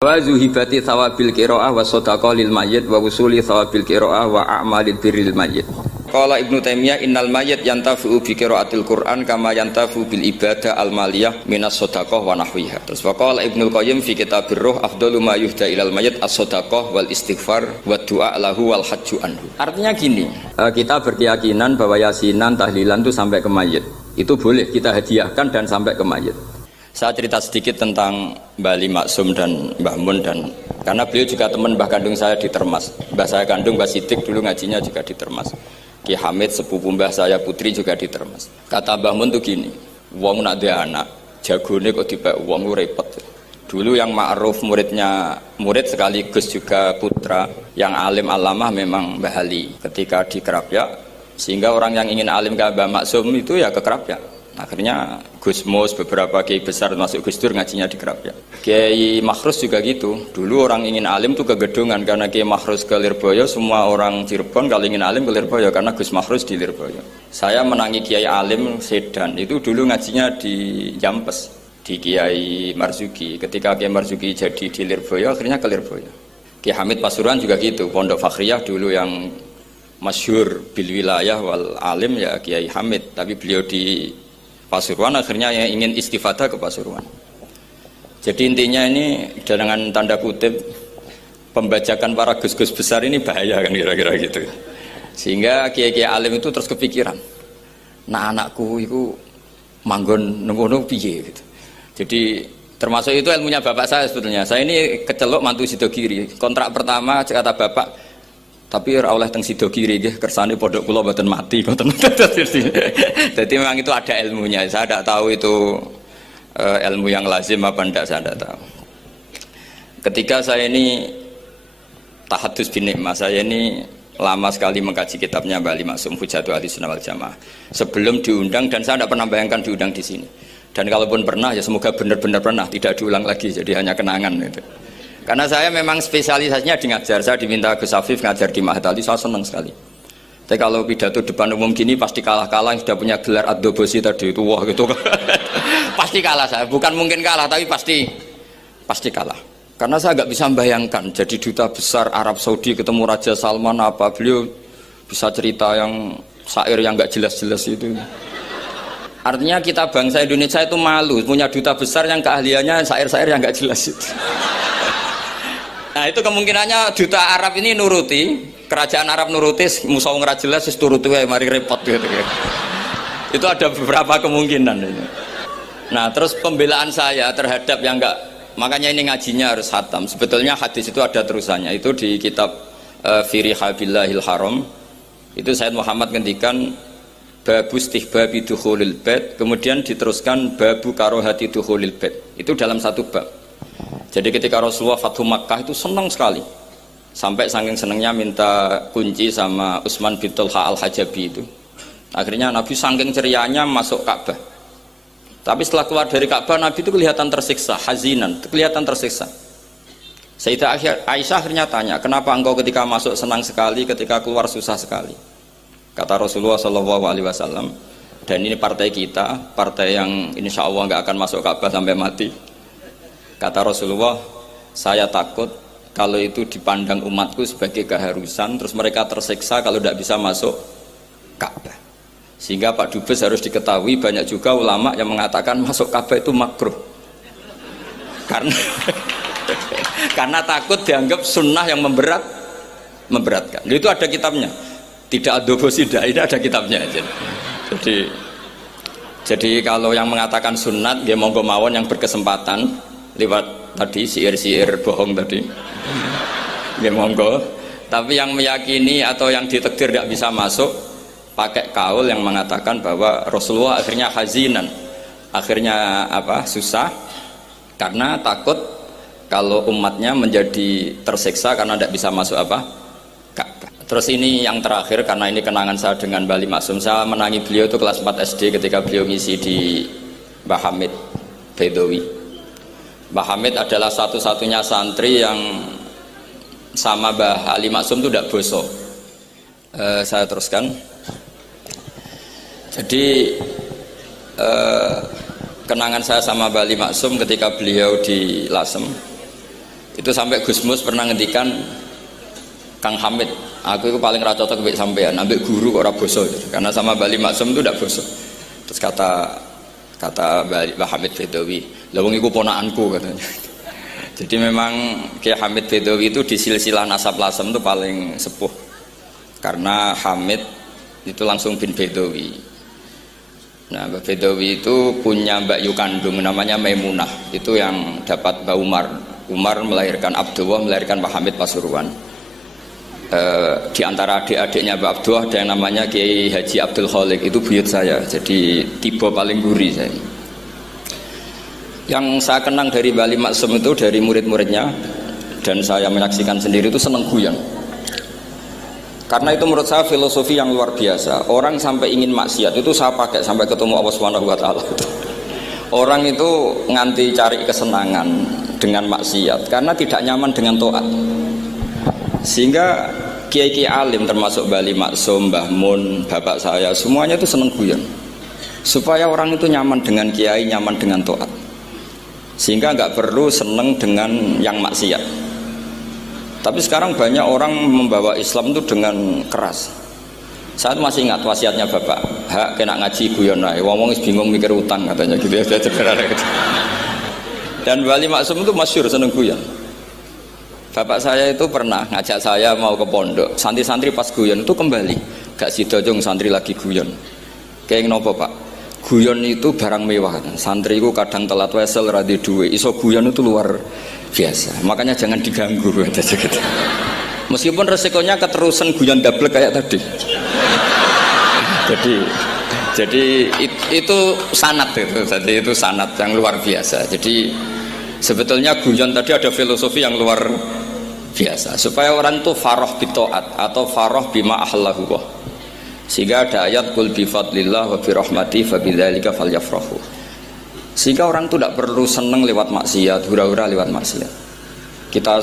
Wa zuhibati thawabil qiraah wa shadaqah lil mayyit wa wusuli thawabil qiraah wa a'malil birril mayyit. Qala Ibnu Taimiyah innal mayyit yantafi'u bi qiraatil Qur'an kama yantafi'u bil ibadah al maliyah minas shadaqah wa nahwiha. Terus qala Ibnu Qayyim fi Kitabir Ruh afdalu ma yuhda ilal mayyit as-shadaqah wal istighfar wa du'a lahu wal hajju anhu. Artinya gini, kita berkeyakinan bahwa yasinan tahlilan itu sampai ke mayit. Itu boleh kita hadiahkan dan sampai ke mayit. Saya cerita sedikit tentang Mbah Ali Maksum dan Mbah Mun, dan karena beliau juga teman mbah kandung saya di Termas. Mbah saya kandung Mbah Sidik dulu ngajinya juga di Termas. Ki Hamid sepupu mbah saya putri juga di Termas. Kata Mbah Mun tuh gini, wong nak dia anak jagone kok dipek wong lu repot. Dulu yang ma'ruf murid sekaligus juga putra yang alim alamah memang Mbah Ali ketika di Kerapia, sehingga orang yang ingin alim ke Mbah Maksum itu ya ke Kerapia. Akhirnya Gus Mus, beberapa kiai besar masuk Gus Dur ngajinya di Kerapia. Kiai Makhrus juga gitu. Dulu orang ingin alim tuh ke Gedungan, karena Kiai Makhrus ke Lirboyo, semua orang Cirebon kalau ingin alim ke Lirboyo karena Gus Makhrus di Lirboyo. Saya menangi Kiai alim Sedan, itu dulu ngajinya di Jampes, di Kiai Marzuki. Ketika Kiai Marzuki jadi di Lirboyo, akhirnya ke Lirboyo. Kiai Hamid Pasuruan juga gitu, Pondok Fakhriyah dulu yang masyhur bil wilayah wal alim ya Kiai Hamid, tapi beliau di Pasuruan akhirnya yang ingin istifadah ke Pasuruan. Jadi intinya ini dengan tanda kutip pembajakan para gus-gus besar ini bahaya kan kira-kira gitu. Sehingga kiai-kiai alim itu terus kepikiran, nah anakku itu manggon nunggu piye gitu. Jadi termasuk itu ilmunya bapak saya sebetulnya. Saya ini kecelok mantu Sidogiri. Kontrak pertama kata bapak, tapi ora oleh teng sida kiri nggih kersane pondok kula mboten mati mboten. Jadi memang itu ada ilmunya. Saya tidak tahu itu ilmu yang lazim apa enggak, saya tidak tahu. Ketika saya ini tahadus bin nikmah, saya ini lama sekali mengkaji kitabnya Mbah Ali Maksum Hujatul Ahlussunnah wal Jamaah sebelum diundang, dan saya tidak pernah bayangkan diundang di sini. Dan kalaupun pernah ya semoga benar-benar pernah, tidak diulang lagi, jadi hanya kenangan itu. Karena saya memang spesialisasinya di ngajar. Saya diminta Gus Afif ngajar di Mahat Ali, saya senang sekali. Tapi kalau pidato depan umum gini pasti kalah-kalah, sudah punya gelar Ad-Dobosi tadi itu, wah gitu. Pasti kalah saya, bukan mungkin kalah tapi pasti kalah. Karena saya nggak bisa membayangkan jadi duta besar Arab Saudi ketemu Raja Salman apa, beliau bisa cerita yang syair yang nggak jelas-jelas itu. Artinya kita bangsa Indonesia itu malu punya duta besar yang keahliannya syair-syair yang nggak jelas itu. Nah itu kemungkinannya duta Arab ini nuruti, kerajaan Arab nuruti, musuh nggak jelas, turuti mari repot gitu. Itu ada beberapa kemungkinan itu. Nah terus pembelaan saya terhadap yang enggak, makanya ini ngajinya harus khatam. Sebetulnya hadis itu ada terusannya, itu di kitab Firihabillahil Haram. Itu Sayyid Muhammad ngendikan babu istihbabi dukhulil bait, kemudian diteruskan babu karohati dukhulil bait. Itu dalam satu bab. Jadi ketika Rasulullah Fathu Makkah itu senang sekali, sampai saking senangnya minta kunci sama Utsman bin Talha al-Hajabi itu. Akhirnya Nabi saking cerianya masuk Ka'bah. Tapi setelah keluar dari Ka'bah Nabi itu kelihatan tersiksa, hazinan, kelihatan tersiksa. Sayyidah Aisyah akhirnya tanya, kenapa engkau ketika masuk senang sekali, ketika keluar susah sekali? Kata Rasulullah SAW, dan ini partai kita, partai yang insya Allah nggak akan masuk Ka'bah sampai mati. Kata Rasulullah, saya takut kalau itu dipandang umatku sebagai keharusan, terus mereka tersiksa kalau tidak bisa masuk Ka'bah. Sehingga Pak Dubes harus diketahui, banyak juga ulama yang mengatakan masuk Ka'bah itu makruh. Karena takut dianggap sunnah yang memberatkan. Itu ada kitabnya. Tidak Ad-Dobosi, ini ada kitabnya. Jadi kalau yang mengatakan sunat, ya monggo mawon yang berkesempatan lewat tadi siir-siir bohong tadi ya monggo, tapi yang meyakini atau yang ditakdir tidak bisa masuk pakai kaul yang mengatakan bahwa Rasulullah akhirnya hazinan, akhirnya susah karena takut kalau umatnya menjadi tersiksa karena tidak bisa masuk Ka'bah. Terus ini yang terakhir, karena ini kenangan saya dengan Mbah Ali Maksum. Saya menangi beliau itu kelas 4 SD ketika beliau ngisi di Mbah Hamid Bedowi. Mbah Hamid adalah satu-satunya santri yang sama Mbah Ali Maksum itu tidak bosok. Saya teruskan. Jadi kenangan saya sama Mbah Ali Maksum ketika beliau di Lasem Itu sampai Gus Mus pernah ngendikan, Kang Hamid, aku itu paling ra cocok mbek sampean, ambek guru kok ora boso. Karena sama Bali Maksum itu ndak boso. Terus kata Mbah Hamid Bedawi, lha wong iku ponakanku katanya. Jadi memang Kiai Hamid Bedawi itu di silsilah nasab Lasem itu paling sepuh. Karena Hamid itu langsung bin Bedawi. Nah, Mbah Bedawi itu punya Mbak Yu kandung namanya Maimunah. Itu yang dapat Mbak Umar. Umar melahirkan Abdullah, melahirkan Pak Hamid Pasuruan. Di antara adik-adiknya Mbak Abdullah ada yang namanya Kiai Haji Abdul Khalik, itu buyut saya, jadi tipe paling guri saya. Yang saya kenang dari Bali Maksum itu dari murid-muridnya, dan saya menyaksikan sendiri itu seneng guyon. Karena itu menurut saya filosofi yang luar biasa. Orang sampai ingin maksiat itu saya pakai sampai ketemu Allah Subhanahu wa taala. Orang itu nganti cari kesenangan dengan maksiat karena tidak nyaman dengan taat. Sehingga kiai-kiai alim termasuk Bali Maksum, Mbah Mun, bapak saya semuanya itu seneng guyon supaya orang itu nyaman dengan kiai, nyaman dengan taat, sehingga nggak perlu seneng dengan yang maksiat. Tapi sekarang banyak orang membawa Islam itu dengan keras. Saya masih ingat wasiatnya bapak, hak kena ngaji guyon ae, wong bingung mikir utang katanya gitu ya. Dan Bali Maksum itu masyhur seneng guyon. Bapak saya itu pernah ngajak saya mau ke pondok, santri-santri pas guyon itu kembali, gak sidojong santri lagi guyon. Kayak nopo pak, guyon itu barang mewah. Santri itu kadang telat wesel radhi duwe, iso guyon itu luar biasa. Makanya jangan diganggu aja gitu. Meskipun resikonya keterusan guyon double kayak tadi. Jadi itu sanad itu, jadi itu sanad yang luar biasa. Jadi sebetulnya guyon tadi ada filosofi yang luar biasa supaya orang itu faroh bitoat atau faroh bima ahlahu, sehingga ada ayat qul bi fadlillah wa bi rahmati fa bidzalika falyafrahu, sehingga orang itu tidak perlu seneng lewat maksiat, hura-hura lewat maksiat. Kita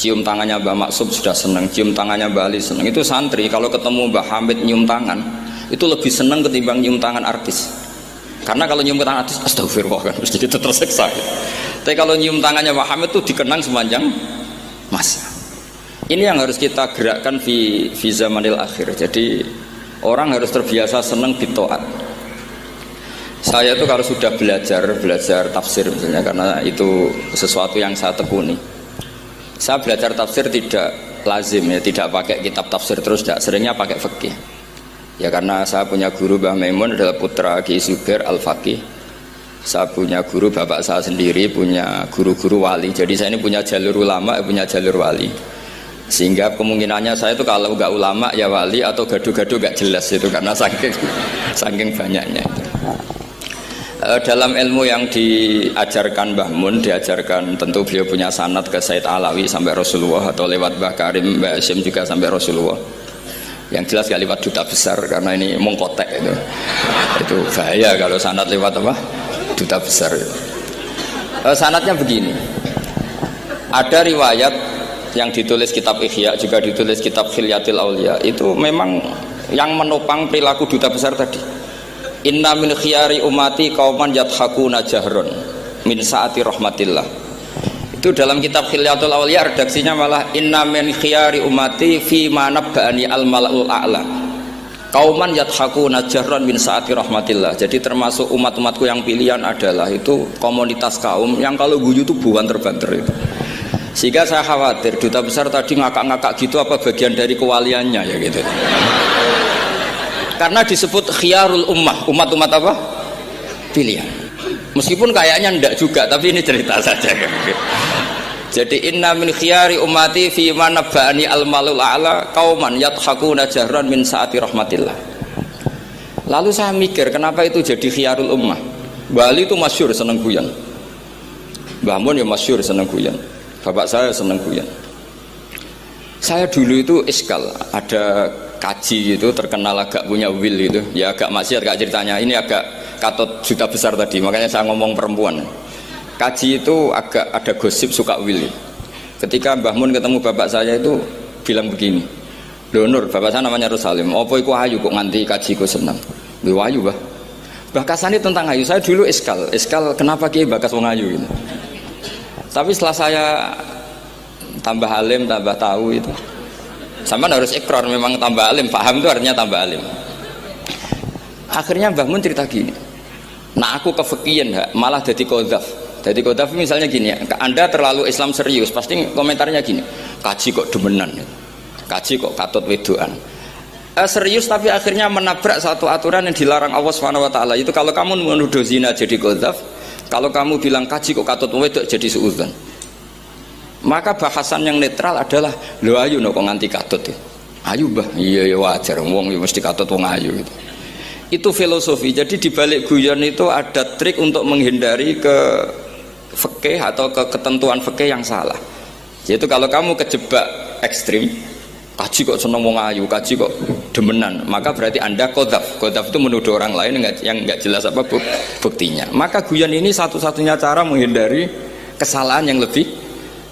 cium tangannya Mbah Maksum sudah seneng, cium tangannya Mbah Ali seneng. Itu santri kalau ketemu Mbah Hamid nyium tangan itu lebih seneng ketimbang nyium tangan artis. Karena kalau nyium tangan artis, astagfirullah kan, mesti kita tersiksa. Tapi kalau nyium tangannya Pak Hamid itu dikenang sepanjang masa. Ini yang harus kita gerakkan di zamanil akhir. Jadi orang harus terbiasa senang bitoat. Saya itu kalau sudah belajar tafsir misalnya, karena itu sesuatu yang saya tekuni. Saya belajar tafsir tidak lazim ya, tidak pakai kitab tafsir terus, tidak, seringnya pakai fikih. Ya karena saya punya guru Mbah Maimun adalah putra Ki Zubair Al-Faqih. Saya punya guru, bapak saya sendiri punya guru-guru wali. Jadi saya ini punya jalur ulama, punya jalur wali. Sehingga kemungkinannya saya itu kalau nggak ulama ya wali, atau gaduh-gaduh nggak jelas itu karena saking banyaknya itu. Dalam ilmu yang diajarkan Mbah Mun, diajarkan tentu beliau punya sanad ke Said Alawi sampai Rasulullah, atau lewat Mbah Karim, Mbah Hasyim juga sampai Rasulullah. Yang jelas gak lewat duta besar karena ini mengkotek itu. Itu bahaya kalau sanad lewat apa? Duta besar. Sanadnya begini. Ada riwayat yang ditulis kitab Ihya, juga ditulis kitab Khilyatil Aulia. Itu memang yang menopang perilaku duta besar tadi. Inna min khiyari umati qauman yadhakuna jahron min saati rahmatillah. Itu dalam kitab Khilyatul Aulia redaksinya malah inna min khiyari umati fi ma nabba'ani al mala'ul a'la qauman yadhakuna jahron min saati rahmatillah. Jadi termasuk umat-umatku yang pilihan adalah itu komunitas kaum yang kalau guyu itu buan terbanter itu. Sehingga saya khawatir duta besar tadi ngakak-ngakak gitu apa bagian dari kewaliannya ya gitu. Karena disebut khiyarul ummah, umat-umat apa? Pilihan. Meskipun kayaknya ndak juga, tapi ini cerita saja. Jadi inna min khiyari ummati fi ma nabba'ani al-malul a'la qauman yadhakuna jahran min saati rahmatillah. Lalu saya mikir kenapa itu jadi khiyarul ummah. Bali itu masyhur seneng guyon. Mbah Mun ya masyhur seneng guyon. Bapak saya seneng guyon. Saya dulu itu iskal, ada kaji gitu terkenal agak punya will itu. Ya agak maksiat gak ceritanya. Ini agak katut juta besar tadi, makanya saya ngomong perempuan. Kaji itu agak ada gosip suka willy. Ketika Mbah Mun ketemu bapak saya itu bilang begini, "Lho Nur, bapak saya namanya Rosalim, apa iku ayu kok nganti kaji ku seneng?" "Lho ayu, Mbah." Bahasane tentang ayu, saya dulu iskal kenapa Kiai bakas wong ayu ini. Tapi setelah saya tambah alim, tambah tahu itu. Sampean harus ikrar memang tambah alim, paham itu artinya tambah alim. Akhirnya Mbah Mun cerita gini, nah aku kefikian malah jadi qadzaf. Jadi qadzaf misalnya gini, Anda terlalu Islam serius, pasti komentarnya gini, kaji kok demenan, kaji kok katut wedoan. Serius tapi akhirnya menabrak satu aturan yang dilarang Allah SWT. Itu kalau kamu menuduh zina jadi qadzaf, kalau kamu bilang kaji kok katut wedok jadi suudzon. Maka bahasan yang netral adalah lo ayu no kok nganti katut ya. Ayu bah, iya ya wajar, wong mesti katut wong ayu gitu. Itu filosofi. Jadi di balik guyon itu ada trik untuk menghindari ke fikih atau ke ketentuan fikih yang salah. Yaitu kalau kamu kejebak ekstrim, kaji kok seneng wong ayu, kaji kok demenan, maka berarti Anda qadzaf. Qadzaf itu menuduh orang lain yang enggak jelas apa buktinya. Maka guyon ini satu-satunya cara menghindari kesalahan yang lebih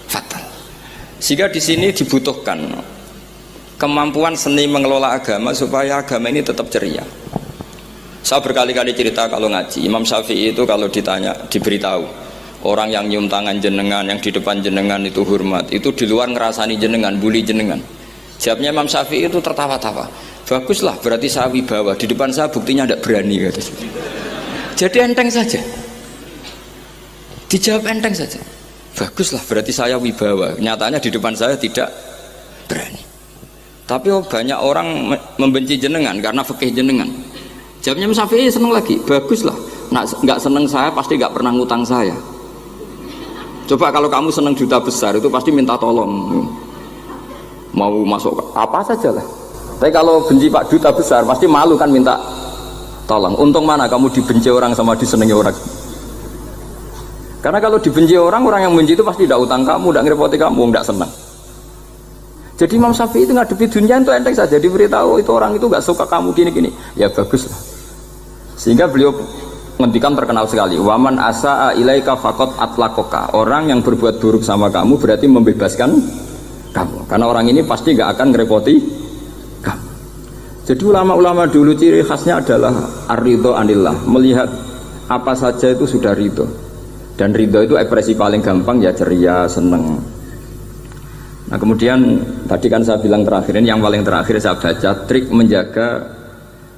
fatal. Sehingga di sini dibutuhkan kemampuan seni mengelola agama supaya agama ini tetap ceria. Saya berkali-kali cerita kalau ngaji, Imam Syafi'i itu kalau ditanya, diberitahu orang yang nyium tangan jenengan, yang di depan jenengan itu hormat, itu di luar ngerasani jenengan, bully jenengan. Jawabnya Imam Syafi'i itu tertawa-tawa, baguslah berarti saya wibawa, di depan saya buktinya tidak berani. Jadi enteng saja, dijawab enteng saja, baguslah berarti saya wibawa, nyatanya di depan saya tidak berani. Tapi banyak orang membenci jenengan karena fikih jenengan. Jawabnya Imam Syafi'i seneng lagi, baguslah, nggak seneng saya pasti nggak pernah ngutang saya. Coba kalau kamu seneng juta besar itu pasti minta tolong, mau masuk apa saja lah. Tapi kalau benci Pak duta besar pasti malu kan minta tolong. Untung mana kamu dibenci orang sama disenangi orang. Karena kalau dibenci orang yang benci itu pasti tidak utang kamu, tidak ngerepoti kamu, tidak senang. Jadi Imam Syafi'i itu ngadepi dunia itu enteng saja, diberitahu itu orang itu nggak suka kamu gini-gini, ya bagus lah. Sehingga beliau ngendikan terkenal sekali, waman asa'a ilaika faqad atlaqaka. Orang yang berbuat buruk sama kamu berarti membebaskan kamu, karena orang ini pasti nggak akan ngerepoti kamu. Jadi ulama-ulama dulu ciri khasnya adalah ar-ridho anillah, melihat apa saja itu sudah ridho, dan ridho itu ekspresi paling gampang ya ceria, seneng. Nah kemudian tadi kan saya bilang terakhir, ini yang paling terakhir saya baca trik menjaga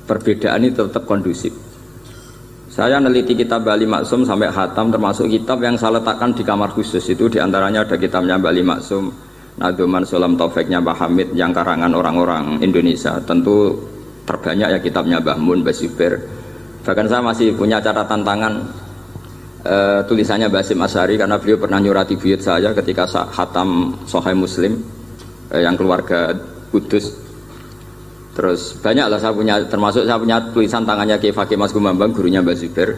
perbedaan ini tetap kondusif. Saya neliti kitab Bali Maksum sampai khatam, termasuk kitab yang saya letakkan di kamar khusus itu diantaranya ada kitabnya Bali Maksum, Nadoman Sulam Taufiknya Mbah Hamid yang karangan orang-orang Indonesia. Tentu terbanyak ya kitabnya Mbah Mun, Mbah Zubair. Bahkan saya masih punya catatan tangan tulisannya Basim Asyari karena beliau pernah nyurati buyut saya ketika khatam Sahih Muslim yang keluarga Kudus. Terus banyak lah saya punya, termasuk saya punya tulisan tangannya Kiai Fakih Mas Gumambang, gurunya Mbah Zubair.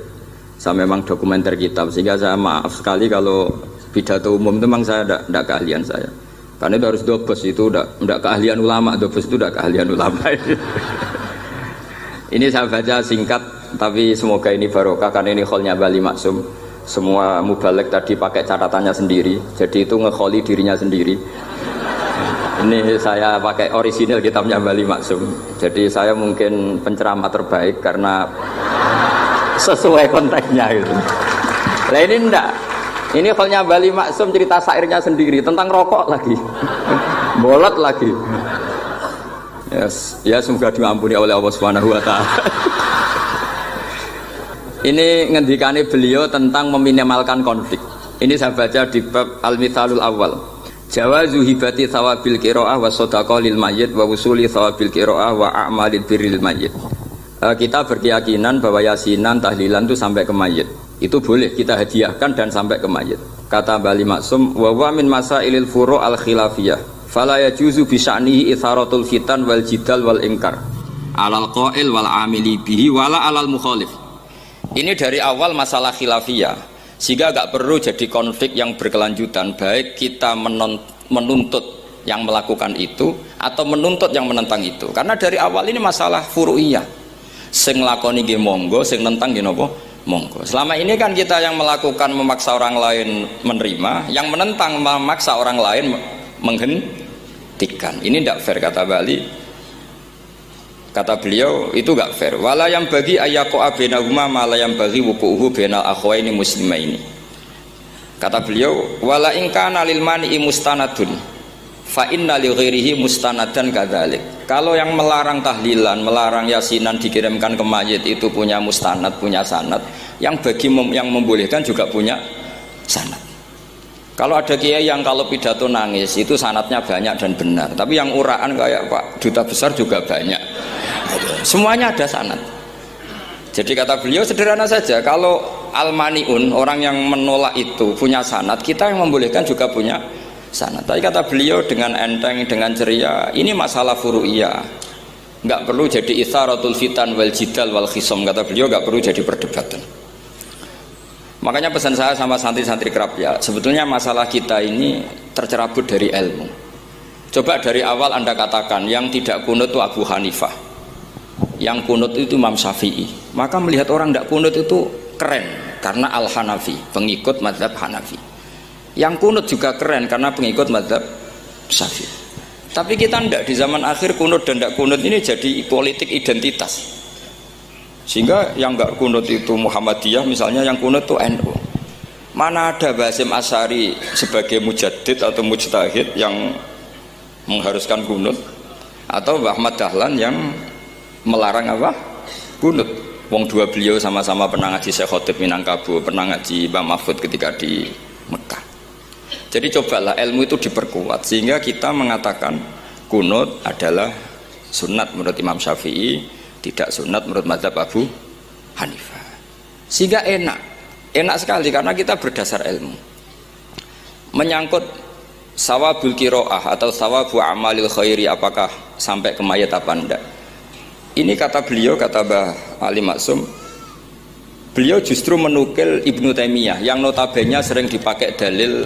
Saya memang dokumenter kitab, sehingga saya maaf sekali kalau pidato umum itu memang saya tidak keahlian saya. Karena itu harus dobes, itu tidak keahlian ulama, dobes itu tidak keahlian ulama. Ini saya baca singkat, tapi semoga ini barokah karena ini kholnya Bali Maksum. Semua mubalek tadi pakai catatannya sendiri, jadi itu ngekholi dirinya sendiri. Ini saya pakai orisinil kitabnya Bali Maksum. Jadi saya mungkin penceramah terbaik karena sesuai konteksnya itu. Nah ini enggak. Ini kholnya Bali Maksum, cerita syairnya sendiri tentang rokok lagi. Bolot lagi. Yes. Ya semoga diampuni oleh Allah Subhanahu wa taala. Ini ngendikane beliau tentang meminimalkan konflik. Ini saya baca di bab Al-Mithalul Awal. Jawazu hibati thawabil qiraah wa shadaqah lil mayyit wa wusuli thawabil qiraah wa a'malil birril mayyit. Kita berkeyakinan bahwa yasinan, tahlilan itu sampai ke mayit. Itu boleh kita hadiahkan dan sampai ke mayit. Kata Bali Maksum, wa wa min masailil furu' al khilafiyah. Fala yajuzu bi sya'nihi itharatul fitan wal jidal wal inkar. Alal qail wal amili bihi wala alal mukhalif. Ini dari awal masalah khilafiyah. Sehingga agak perlu jadi konflik yang berkelanjutan, baik kita menuntut yang melakukan itu atau menuntut yang menentang itu. Karena dari awal ini masalah furu'iyah. Sing lakoni nggih monggo, sing nentang nggih napa? Monggo. Selama ini kan kita yang melakukan memaksa orang lain menerima, yang menentang memaksa orang lain menghentikan. Ini tidak fair kata Bali. Kata beliau itu gak fair. Wala yang bagi ayyaqa bainahuma ma la yang bagi wuqu'uhu bainal akhwaini muslimaini. Kata beliau, wala in kana lil mani'i mustanadun fa inna li ghairihi mustanadan kadzalik. Kalau yang melarang tahlilan, melarang yasinan dikirimkan ke mayit itu punya mustanad, punya sanad, yang bagi yang membolehkan juga punya sanad. Kalau ada kiai yang kalau pidato nangis itu sanadnya banyak dan benar, tapi yang uraan kayak Pak Duta Besar juga banyak. Semuanya ada sanad. Jadi kata beliau sederhana saja, kalau al-mani'un, orang yang menolak itu punya sanad, kita yang membolehkan juga punya sanad. Tapi kata beliau dengan enteng, dengan ceria, ini masalah furu'iyah, nggak perlu jadi itsaratul fitan wal jidal wal khisam. Kata beliau nggak perlu jadi perdebatan. Makanya pesan saya sama santri-santri kerap ya, sebetulnya masalah kita ini tercerabut dari ilmu. Coba dari awal Anda katakan yang tidak kunut itu Abu Hanifah, yang kunut itu Imam Syafi'i, maka melihat orang tidak kunut itu keren karena Al-Hanafi, pengikut mazhab Hanafi. Yang kunut juga keren karena pengikut mazhab Syafi'i. Tapi kita tidak, di zaman akhir kunut dan tidak kunut ini jadi politik identitas. Sehingga yang nggak kunut itu Muhammadiyah misalnya, yang kunut itu NU. Mana ada Basim Asy'ari sebagai mujaddid atau mujtahid yang mengharuskan kunut, atau Ahmad Dahlan yang melarang apa? Kunut. Wong dua beliau sama-sama pernah ngaji Syekh Khotib Minangkabau, pernah ngaji Mbah Mahfud ketika di Mekah. Jadi cobalah ilmu itu diperkuat sehingga kita mengatakan kunut adalah sunat menurut Imam Syafi'i, tidak sunat menurut mazhab Abu Hanifah. Sehingga enak sekali karena kita berdasar ilmu. Menyangkut sawabul qiraah atau sawabu amalil khairi, apakah sampai ke mayat apa enggak, ini kata beliau, kata Mbah Ali Maksum, beliau justru menukil Ibnu Taimiyah yang notabene sering dipakai dalil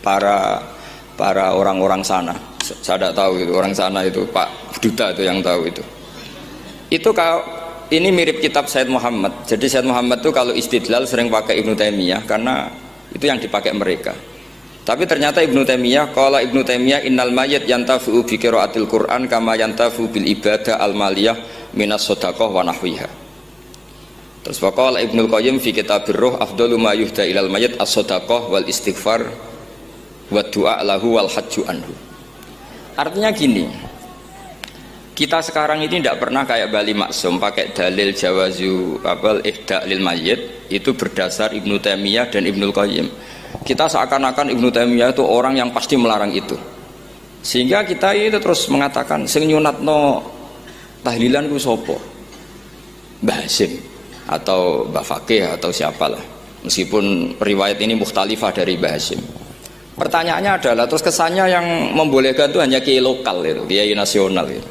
para orang-orang sana. Saya tidak tahu itu orang sana, itu Pak Duta itu yang tahu itu. Itu kalau ini mirip kitab Said Muhammad. Jadi Said Muhammad itu kalau istidlal sering pakai Ibnu Taimiyah karena itu yang dipakai mereka. Tapi ternyata Ibnu Taimiyah, qala Ibnu Taimiyah innal mayyit yantafi'u bi qiraatil Qur'an kama yantafi'u bil ibadah al maliyah minas shadaqah wa nahwiha. Terus qala Ibnu Qayyim fi kitabir ruh afdalu ma yuhda ilal mayyit as-shadaqah wal istighfar wa du'a lahu wal hajju anhu. Artinya gini, kita sekarang ini tidak pernah kayak Bali Maksum pakai dalil jawazu abal ihda lil mayyit itu berdasar Ibnu Taimiyah dan Ibnu Qayyim. Kita seakan-akan Ibnu Taimiyah itu orang yang pasti melarang itu, sehingga kita itu terus mengatakan sing nyunatno tahlilan ku sapa, Mbah Hasim atau Mbah Fakih atau siapalah, meskipun riwayat ini mukhtalifah dari Mbah Hasim. Pertanyaannya adalah terus kesannya yang membolehkan itu hanya kiai lokal itu, kiai nasional itu.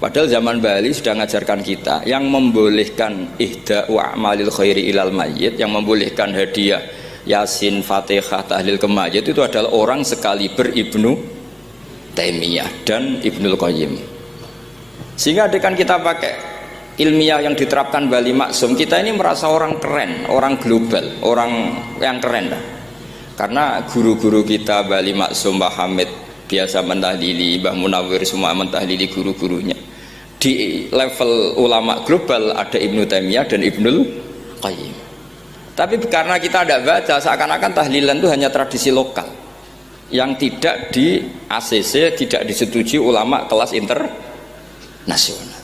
Padahal zaman Bali sudah mengajarkan kita yang membolehkan ihda wa amalil khairi ilal mayyit, yang membolehkan hadiah Yasin, Fatihah, tahlil ke mayit itu adalah orang sekaliber Ibnu Taimiyah dan Ibnu Qayyim. Sehingga dengan kita pakai ilmiah yang diterapkan Bali Maksum, kita ini merasa orang keren, orang global, orang yang keren lah. Karena guru-guru kita Bali Maksum, Mbah Hamid biasa mentahlili, Mbah Munawir semua mentahlili guru-gurunya. Di level ulama global ada Ibnu Taimiyah dan Ibnu Qayyim. Tapi karena kita tidak baca, seakan-akan tahlilan itu hanya tradisi lokal yang tidak di ACC, tidak disetujui ulama kelas internasional.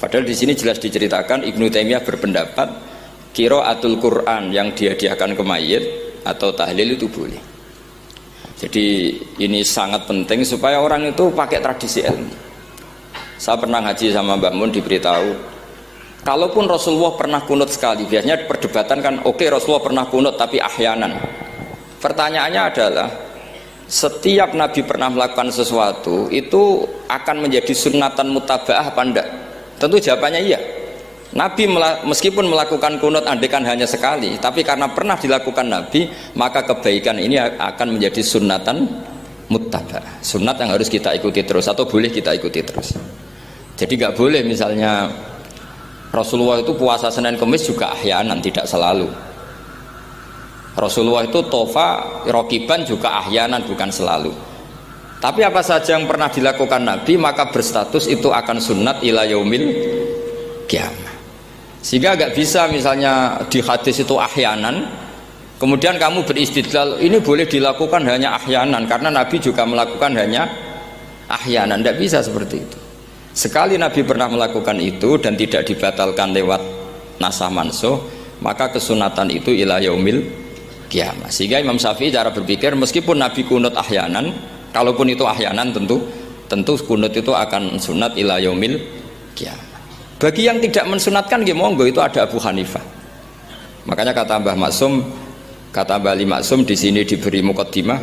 Padahal di sini jelas diceritakan Ibnu Taimiyah berpendapat qiraatul Quran yang dihadiahkan ke mayit atau tahlil itu boleh. Jadi ini sangat penting supaya orang itu pakai tradisi ilmu. Saya pernah ngaji sama Mbak Mun, diberitahu kalaupun Rasulullah pernah kunut sekali, biasanya perdebatan kan oke, Rasulullah pernah kunut tapi ahyanan. Pertanyaannya adalah setiap Nabi pernah melakukan sesuatu itu akan menjadi sunnatan mutaba'ah apa enggak? Tentu jawabannya iya. Nabi meskipun melakukan kunut andaikan hanya sekali, tapi karena pernah dilakukan Nabi, maka kebaikan ini akan menjadi sunnatan mutaba'ah, sunnat yang harus kita ikuti terus atau boleh kita ikuti terus. Jadi nggak boleh misalnya Rasulullah itu puasa Senin Kemis juga ahyanan, tidak selalu. Rasulullah itu tofa rokiban juga ahyanan, bukan selalu. Tapi apa saja yang pernah dilakukan Nabi maka berstatus itu akan sunnat ila yaumil qiyamah. Sehingga nggak bisa misalnya di hadis itu ahyanan, Kemudian kamu beristidlal, ini boleh dilakukan hanya ahyanan karena Nabi juga melakukan hanya ahyanan. Tidak bisa seperti itu. Sekali Nabi pernah melakukan itu dan tidak dibatalkan lewat nasah mansuh, maka kesunatan itu ila yaumil qiyamah. Sehingga Imam Syafi'i cara berpikir, meskipun Nabi kunut ahyanan, kalaupun itu ahyanan tentu kunut itu akan sunat ila yaumil qiyamah. Bagi yang tidak mensunatkan ya monggo, itu ada Abu Hanifah. Makanya kata Mbah Maksum, kata Mbah Ali Maksum di sini diberi muqaddimah,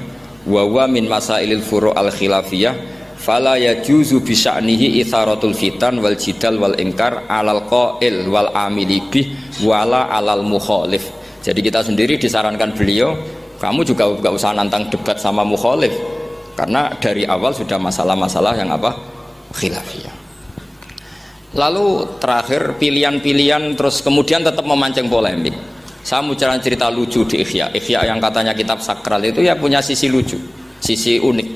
wa wa min masailil furu' al khilafiyah fala yajuzu bi sya'nihi itharatul fitan wal jidal wal ingkar alal qail wal amili bih wala alal mukhalif. Jadi kita sendiri disarankan beliau, kamu juga gak usah nantang debat sama mukhalif karena dari awal sudah masalah-masalah yang apa? Khilafiyah. Lalu terakhir pilihan-pilihan terus kemudian tetap memancing polemik. Saya mau cerita lucu di Ihya. Ihya yang katanya kitab sakral itu ya punya sisi lucu, sisi unik.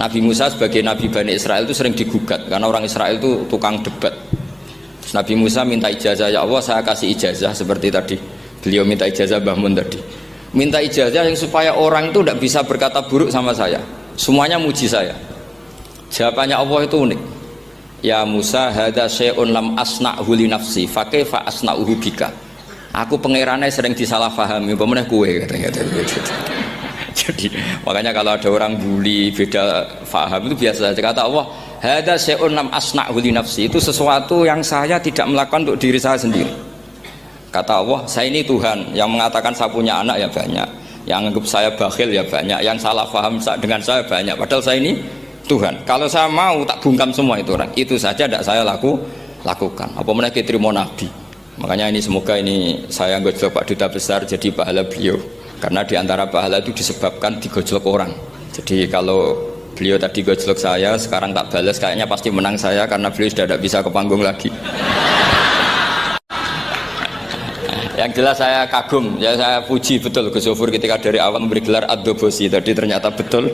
Nabi Musa sebagai Nabi Bani Israel itu sering digugat karena orang Israel itu tukang debat. Terus Nabi Musa minta ijazah, ya Allah saya kasih ijazah seperti tadi. Beliau minta ijazah Mbah Mun tadi. Minta ijazah yang supaya orang itu tidak bisa berkata buruk sama saya. Semuanya muji saya. Jawabannya Allah itu unik. Ya Musa hadza syai'un lam asna'hu li nafsi fa kaifa asna'uhu bika. Aku pangerane sering disalahpahami pemenah kowe katanya. Jadi makanya kalau ada orang bully beda faham itu biasa saja. Kata Allah hadza syai'un lam asna'hu li nafsi, itu sesuatu yang saya tidak melakukan untuk diri saya sendiri. Kata Allah, saya ini Tuhan, yang mengatakan saya punya anak ya banyak, yang anggap saya bakhil ya banyak, yang salah paham dengan saya banyak, padahal saya ini Tuhan. Kalau saya mau tak bungkam semua itu orang, itu saja tidak saya lakukan. Apa mereka terima Nabi? Makanya ini semoga ini saya gojlok Pak Duta Besar jadi pahala beliau, karena diantara pahala itu disebabkan digojlok orang. Jadi kalau beliau tadi gojlok saya, sekarang tak balas, kayaknya pasti menang saya karena beliau sudah tidak bisa ke panggung lagi. Yang jelas saya kagum, ya saya puji betul Gus Zofur ketika dari awal memberi gelar Ad-Dobosi tadi ternyata betul.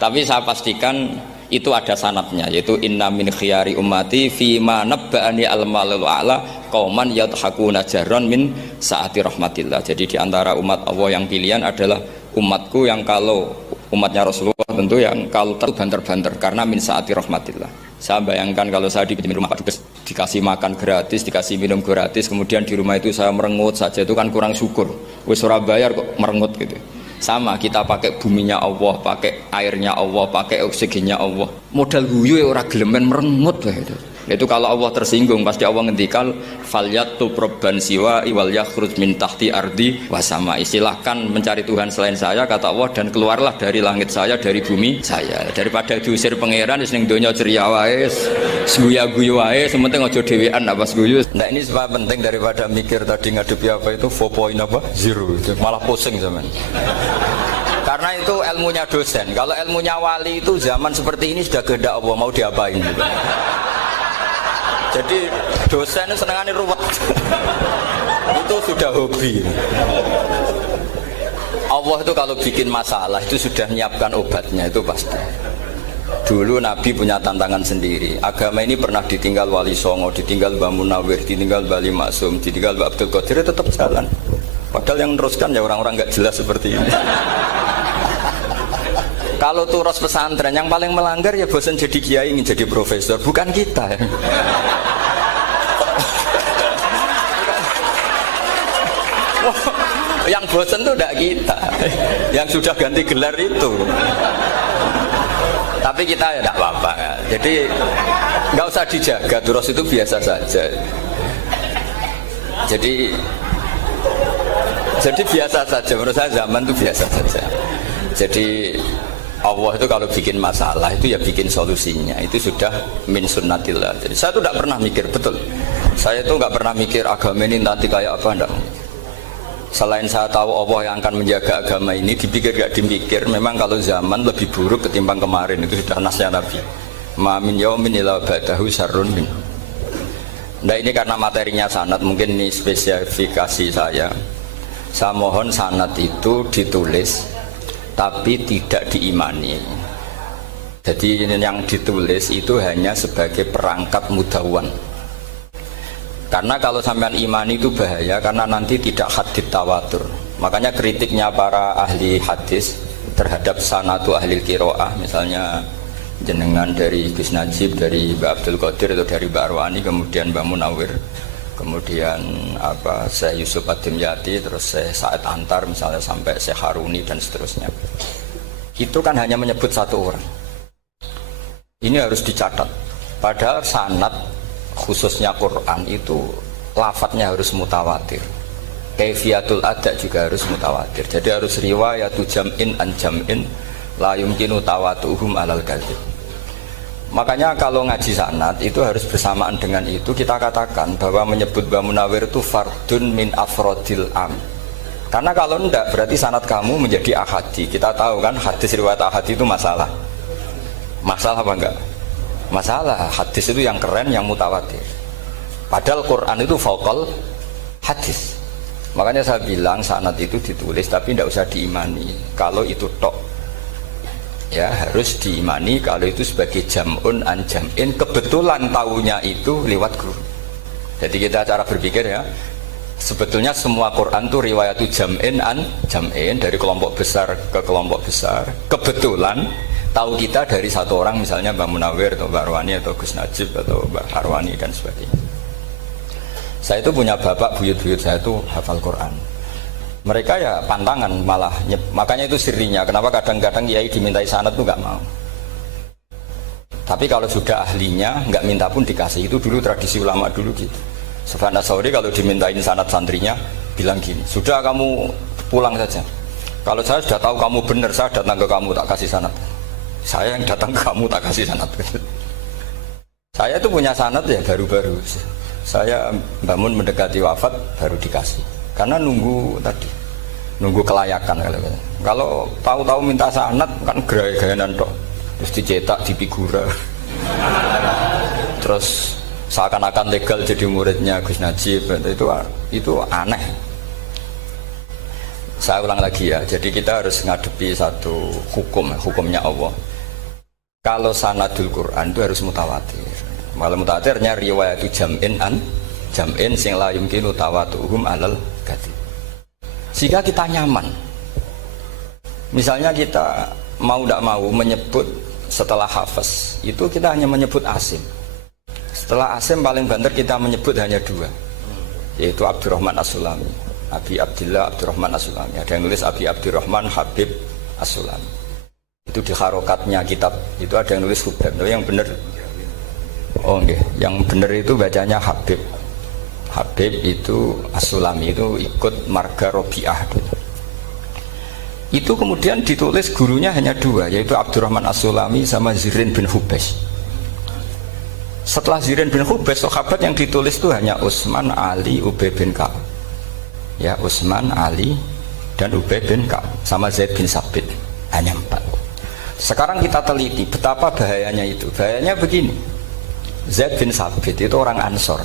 Tapi saya pastikan itu ada sanadnya, yaitu inna min khiyari ummati fima nabba'ani al-malul a'la qauman yadhakuna jarron min saati rahmatillah. Jadi diantara umat Allah yang pilihan adalah umatku yang kalau umatnya Rasulullah tentu yang kalau terbanter-banter karena min saati rahmatillah. Saya bayangkan kalau saya di rumah Pak Dubes dikasih makan gratis, dikasih minum gratis, kemudian di rumah itu saya merengut saja, itu kan kurang syukur. Wis ora bayar kok merengut gitu. Sama kita pakai buminya Allah, pakai airnya Allah, pakai oksigennya Allah. Modal guyu ya ora gelemen merengut gitu. Itu kalau Allah tersinggung pasti Allah ngendikan falyatu probban siwa iwal yakhruj min tahti ardi wasama. Silahkan mencari Tuhan selain saya kata Allah dan keluarlah dari langit saya, dari bumi saya. Daripada diusir pangeran wis ning donya ceria wae, guyu wae, sementing aja dhewean apa guyu. Nah ini sebab penting daripada mikir tadi ngadepi apa itu 4.0 malah pusing zaman. Karena itu ilmunya dosen. Kalau ilmunya wali itu zaman seperti ini sudah kehendak Allah mau diapain juga. Jadi dosen senengannya ruwet. Itu sudah hobi. Allah itu kalau bikin masalah itu sudah menyiapkan obatnya, itu pasti. Dulu Nabi punya tantangan sendiri. Agama ini pernah ditinggal Wali Songo, ditinggal Mbah Munawir, ditinggal Mbah Ali Maksum, ditinggal Mbah Abdul Qadir, tetap jalan. Padahal yang meneruskan ya orang-orang nggak jelas seperti ini. Kalau turos pesantren yang paling melanggar ya bosan jadi kiai ingin jadi profesor, bukan kita ya. Yang bosan itu tidak kita, yang sudah ganti gelar itu. Tapi kita ya tidak apa-apa ya. Jadi nggak usah dijaga, turos itu biasa saja. Jadi biasa saja, menurut saya zaman itu biasa saja. Jadi Allah itu kalau bikin masalah itu ya bikin solusinya, itu sudah min sunnatillah. Jadi saya itu tidak pernah mikir, betul, saya itu nggak pernah mikir agama ini nanti kayak apa, enggak. Selain saya tahu Allah yang akan menjaga agama ini, dipikir gak dipikir, memang kalau zaman lebih buruk ketimbang kemarin, itu sudah nasnya Nabi. Ma min yaumin illa ba'dahu syarrun min. Nah ini karena materinya sanad, mungkin ini spesifikasi saya. Saya mohon sanad itu ditulis tapi tidak diimani. Jadi yang ditulis itu hanya sebagai perangkat mudawwan. Karena kalau sampean imani itu bahaya, karena nanti tidak hadits tawatur. Makanya kritiknya para ahli hadis terhadap sanadu ahli qiraah, misalnya jenengan dari Gus Najib, dari Mbak Abdul Qadir atau dari Mbak Arwani, kemudian Mbak Munawir, kemudian Syekh Yusuf Ad-Dimyati, terus Syekh Sa'id Antar misalnya, sampai Syekh Haruni dan seterusnya. Itu kan hanya menyebut satu orang. Ini harus dicatat. Padahal sanad khususnya Quran itu lafadznya harus mutawatir. Kaifiyatul ada juga harus mutawatir. Jadi harus riwayatu jam'in an jam'in la yumkinu tawatuhum alal kadzib. Makanya kalau ngaji sanad itu harus bersamaan dengan itu kita katakan bahwa menyebut Mbah Munawir itu fardun min afrodil am. Karena kalau enggak berarti sanad kamu menjadi ahadi. Kita tahu kan hadis riwayat ahadi itu masalah. Masalah apa enggak? Masalah. Hadis itu yang keren, yang mutawatir. Padahal Quran itu fauqal hadis. Makanya saya bilang sanad itu ditulis tapi tidak usah diimani. Kalau itu tok, ya harus diimani kalau itu sebagai jam'un an jam'in. Kebetulan tahunya itu lewat guru. Jadi kita cara berpikir ya, sebetulnya semua Quran itu riwayat jam'in an jam'in, dari kelompok besar ke kelompok besar. Kebetulan tahu kita dari satu orang, misalnya Mbak Munawir atau Mbak Arwani atau Gus Najib atau Mbak Arwani dan sebagainya. Saya itu punya bapak, buyut-buyut saya itu hafal Quran. Mereka ya pantangan malah, makanya itu sirinya. Kenapa kadang-kadang kiai dimintai sanad itu nggak mau. Tapi kalau sudah ahlinya nggak minta pun dikasih. Itu dulu tradisi ulama dulu gitu. Sufyan Ats-Tsauri kalau dimintain sanad santrinya bilang gini, sudah kamu pulang saja. Kalau saya sudah tahu kamu benar, saya datang ke kamu tak kasih sanad. Saya yang datang ke kamu tak kasih sanad. Saya itu punya sanad ya baru-baru. Saya bangun mendekati wafat baru dikasih. Karena nunggu tadi, nunggu kelayakan. Kalau tahu-tahu minta sanad kan gaya-gayanan dok. Terus dicetak di figura. Terus seakan-akan legal jadi muridnya Gus Najib. Itu aneh. Saya ulang lagi ya. Jadi kita harus ngadepi satu hukumnya Allah. Kalau sanadul Quran itu harus mutawatir. Malah mutawatirnya riwayat jam'in an jam'in sing la yumkinu tawatuhum alal kadzib. Sehingga kita nyaman. Misalnya kita mau tidak mau menyebut setelah hafaz itu kita hanya menyebut asim. Setelah asim paling banter kita menyebut hanya dua, yaitu Abdurrahman As-Sulami, Abi Abdillah Abdurrahman As-Sulami. Ada yang nulis Abi Abdurrahman Habib As-Sulami. Itu di harokatnya kitab itu ada yang nulis Hubab. Yang benar, oh enggak, yang benar itu bacanya Habib. Habib itu As-Sulami itu ikut marga Robi'ah dulu. Itu kemudian ditulis gurunya hanya dua, yaitu Abdurrahman As-Sulami sama Zirin bin Hubes. Setelah Zirin bin Hubes, sahabat yang ditulis itu hanya Utsman, Ali, Ubay bin Ka'ab. Ya, Utsman, Ali dan Ubay bin Ka'ab sama Zaid bin Sabit, hanya 4. Sekarang kita teliti betapa bahayanya itu. Bahayanya begini, Zaid bin Sabit itu orang Ansor.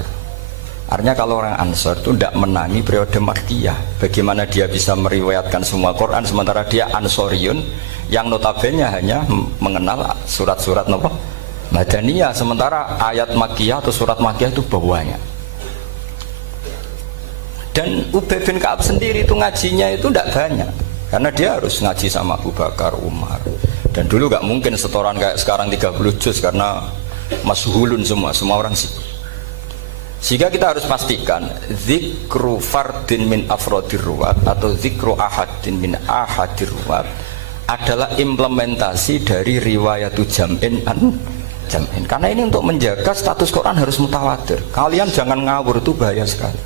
Artinya kalau orang Ansor itu tidak menangi periode Makkiyah. Bagaimana dia bisa meriwayatkan semua Quran sementara dia Ansoriun yang notabene hanya mengenal surat-surat Madaniyah, sementara ayat Makkiyah atau surat Makkiyah itu bawahnya. Dan Ubay bin Ka'ab sendiri itu ngajinya itu tidak banyak, karena dia harus ngaji sama Abu Bakar, Umar. Dan dulu nggak mungkin setoran kayak sekarang 30 juz karena masyhulun semua orang sibuk. Sehingga kita harus pastikan zikru fardin min afrodir ruwat atau zikru ahadin min ahadir ruwat adalah implementasi dari riwayatu jam'in an jam'in. Karena ini untuk menjaga status Quran harus mutawatir. Kalian jangan ngawur, itu bahaya sekali.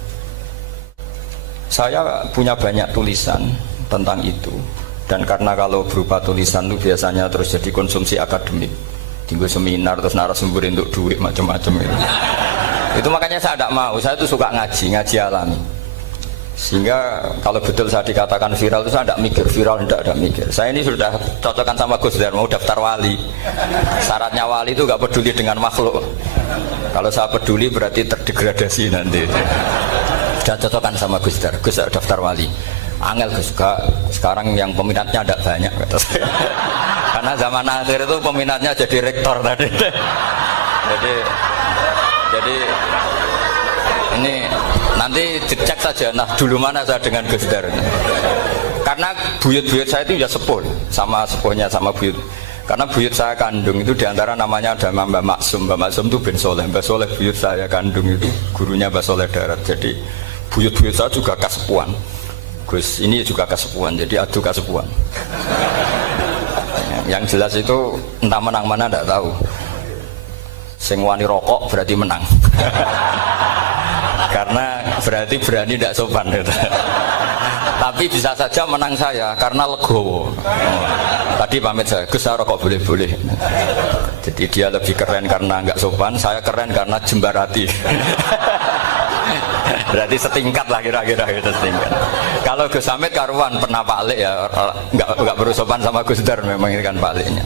Saya punya banyak tulisan tentang itu. Dan karena kalau berupa tulisan itu biasanya terus jadi konsumsi akademik, tinggal seminar terus narasumber untuk duit macam-macam itu. Itu makanya saya tidak mau. Saya itu suka ngaji alami. Sehingga kalau betul saya dikatakan viral itu saya tidak mikir, viral tidak mikir. Saya ini sudah cocokkan sama Gus Dar, mau daftar wali. Syaratnya wali itu nggak peduli dengan makhluk. Kalau saya peduli berarti terdegradasi nanti. Sudah cocokkan sama Gus Dar, Gus daftar wali. Angel Gus, sekarang yang peminatnya tidak banyak kata saya. Karena zaman akhir itu peminatnya jadi rektor tadi. Jadi ini nanti dicek saja, nah dulu mana saya dengan Gus Dar. Karena buyut-buyut saya itu ya sepuh sama sepuhnya sama buyut. Karena buyut saya kandung itu diantara namanya ada Mbak Maksum. Mbak Maksum itu bin Soleh. Mbak Soleh buyut saya kandung itu gurunya Mbak Soleh Darat. Jadi buyut-buyut saya juga kasepuan. Gus ini juga kasepuan. Jadi adu kasepuan. Yang jelas itu entah menang mana tidak tahu. Sing wani rokok berarti menang. Karena berarti berani tidak sopan gitu. Tapi bisa saja menang saya karena legowo. Tadi pamit saya, Gus saya rokok boleh-boleh. Jadi dia lebih keren karena nggak sopan, saya keren karena jembarati. Berarti setingkat lah kira-kira gitu, setingkat. Kalau Gus Hamid karuan pernah Pak Alik ya, nggak perlu sopan sama Gus Dar, memang ini kan Pak Aliknya.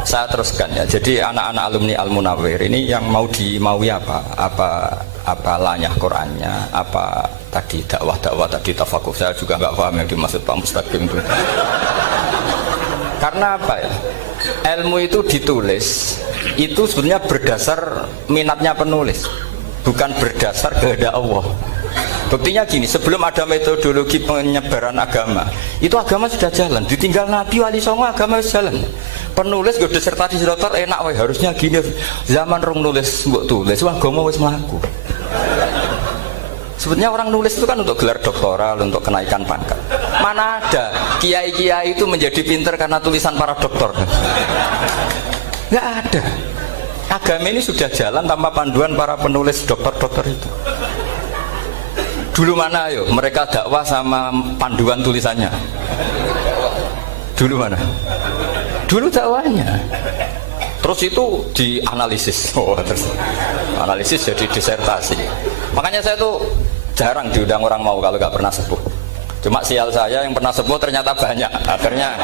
Saya teruskan ya. Jadi anak-anak alumni Al Munawwir ini yang mau dimaui apa lanyah Qurannya, apa tadi dakwah tadi tafakuh, saya juga nggak paham yang dimaksud Pak Mustaqim itu. Karena apa ya? Ilmu itu ditulis itu sebenarnya berdasar minatnya penulis, bukan berdasar kehendak Allah. Buktinya gini, sebelum ada metodologi penyebaran agama, itu agama sudah jalan. Ditinggal Nabi Wali Songo agama sudah jalan. Penulis gue disertasi dokter enak, weh harusnya gini. Zaman rong nulis mbok tulis, wah agama wis mlaku. Sebetulnya orang nulis itu kan untuk gelar doktoral, untuk kenaikan pangkat. Mana ada kiai-kiai itu menjadi pinter karena tulisan para doktor? Nggak ada. Agama ini sudah jalan tanpa panduan para penulis dokter-dokter itu. Dulu mana ayo mereka dakwah sama panduan tulisannya? Dulu mana? Dulu dakwahnya. Terus itu dianalisis. Terus analisis jadi disertasi. Makanya saya tuh jarang diundang orang mau kalau nggak pernah sepuh. Cuma sial saya yang pernah sepuh ternyata banyak. Akhirnya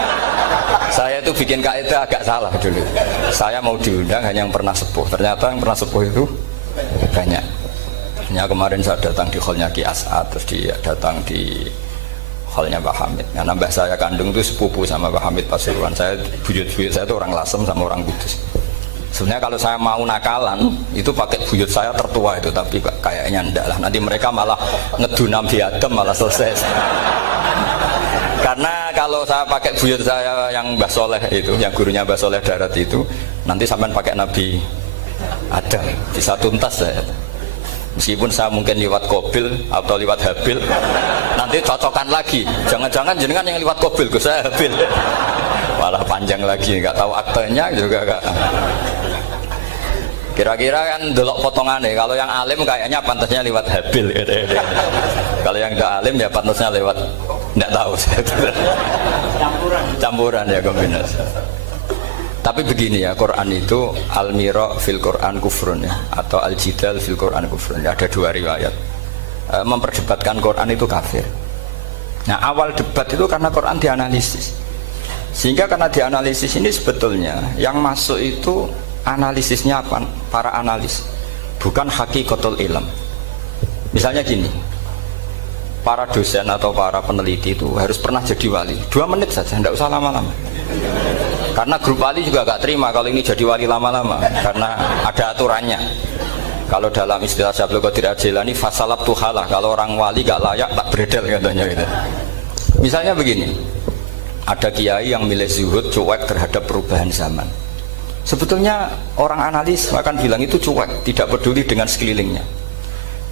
saya tuh bikin kaidah agak salah dulu. Saya mau diundang hanya yang pernah sepuh. Ternyata yang pernah sepuh itu banyak. Ya, kemarin saya datang di hallnya Ki As'ad, terus dia datang di hallnya Pak Hamid. Karena mbah saya kandung itu sepupu sama Pak Hamid Pasuruan. Saya buyut-buyut saya itu orang Lasem sama orang Kudus. Sebenarnya kalau saya mau nakalan itu pakai buyut saya tertua itu, tapi kayaknya enggak lah. Nanti mereka malah ngedunam di Adam malah selesai. Karena kalau saya pakai buyut saya yang Mbah Soleh itu, yang gurunya Mbah Soleh Darat itu, nanti sampean pakai Nabi Adam bisa tuntas saya. Meskipun saya mungkin lewat Kobil atau lewat Habil, nanti cocokan lagi. Jangan-jangan jenengan yang lewat Kobil, saya Habil. Malah panjang lagi, nggak tahu aktenya juga nggak. Kira-kira kan delok potongannya. Kalau yang alim kayaknya pantasnya lewat Habil. Gitu. Kalau yang nggak alim ya pantasnya lewat nggak tahu. Campuran ya kombinasi. Tapi begini ya, Quran itu al-mira fil Quran kufrun ya, atau al-jidal fil Quran kufrun ya, ada dua riwayat. Memperdebatkan Quran itu kafir. Nah awal debat itu karena Quran dianalisis. Sehingga karena dianalisis ini sebetulnya yang masuk itu analisisnya apa? Para analis, bukan hakikatul ilm. Misalnya gini, para dosen atau para peneliti itu harus pernah jadi wali. 2 menit saja, tidak usah lama-lama. Karena grup wali juga gak terima kalau ini jadi wali lama-lama, karena ada aturannya. Kalau dalam istilah Syaikhul Qadir Al-Jilani, fasalab tuhalah, kalau orang wali gak layak tak beredel katanya gitu. Misalnya begini, ada kiai yang milih zuhud, cuek terhadap perubahan zaman. Sebetulnya orang analis akan bilang itu cuek, tidak peduli dengan sekelilingnya.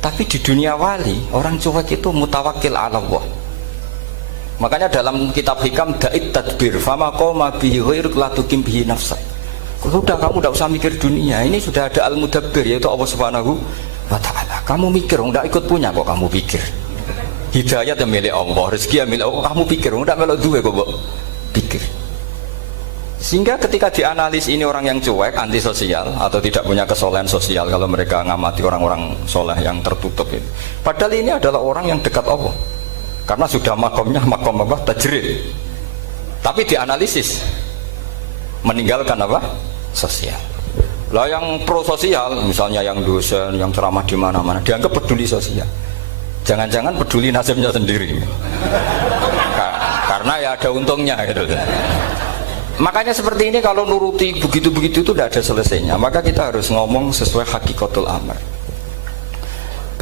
Tapi di dunia wali, orang cuek itu mutawakkil ala Allah. Makanya dalam kitab hikam da'it tadbir fama qoma bihi ghairuk la tuqim bihi nafsak. Sudah kamu tidak usah mikir dunia, ini sudah ada al-mudabbir yaitu Allah Subhanahu wa taala. Kamu mikir enggak ikut punya kok kamu pikir. Hidayat yang milik Allah, rezeki yang milik Allah, kamu pikir enggak melok duwe kok pikir. Sehingga ketika dianalis ini orang yang cuek, anti sosial atau tidak punya kesolehan sosial, kalau mereka ngamati orang-orang soleh yang tertutup ini. Padahal ini adalah orang yang dekat Allah. Karena sudah makomnya makom apa? Tajrid. Tapi dianalisis meninggalkan apa? Sosial. Lah yang pro sosial, misalnya yang dosen, yang ceramah di mana-mana, dianggap peduli sosial. Jangan-jangan peduli nasibnya sendiri. Karena ya ada untungnya gitu. Makanya seperti ini kalau nuruti begitu-begitu itu tidak ada selesainya. Maka kita harus ngomong sesuai hakikatul amr.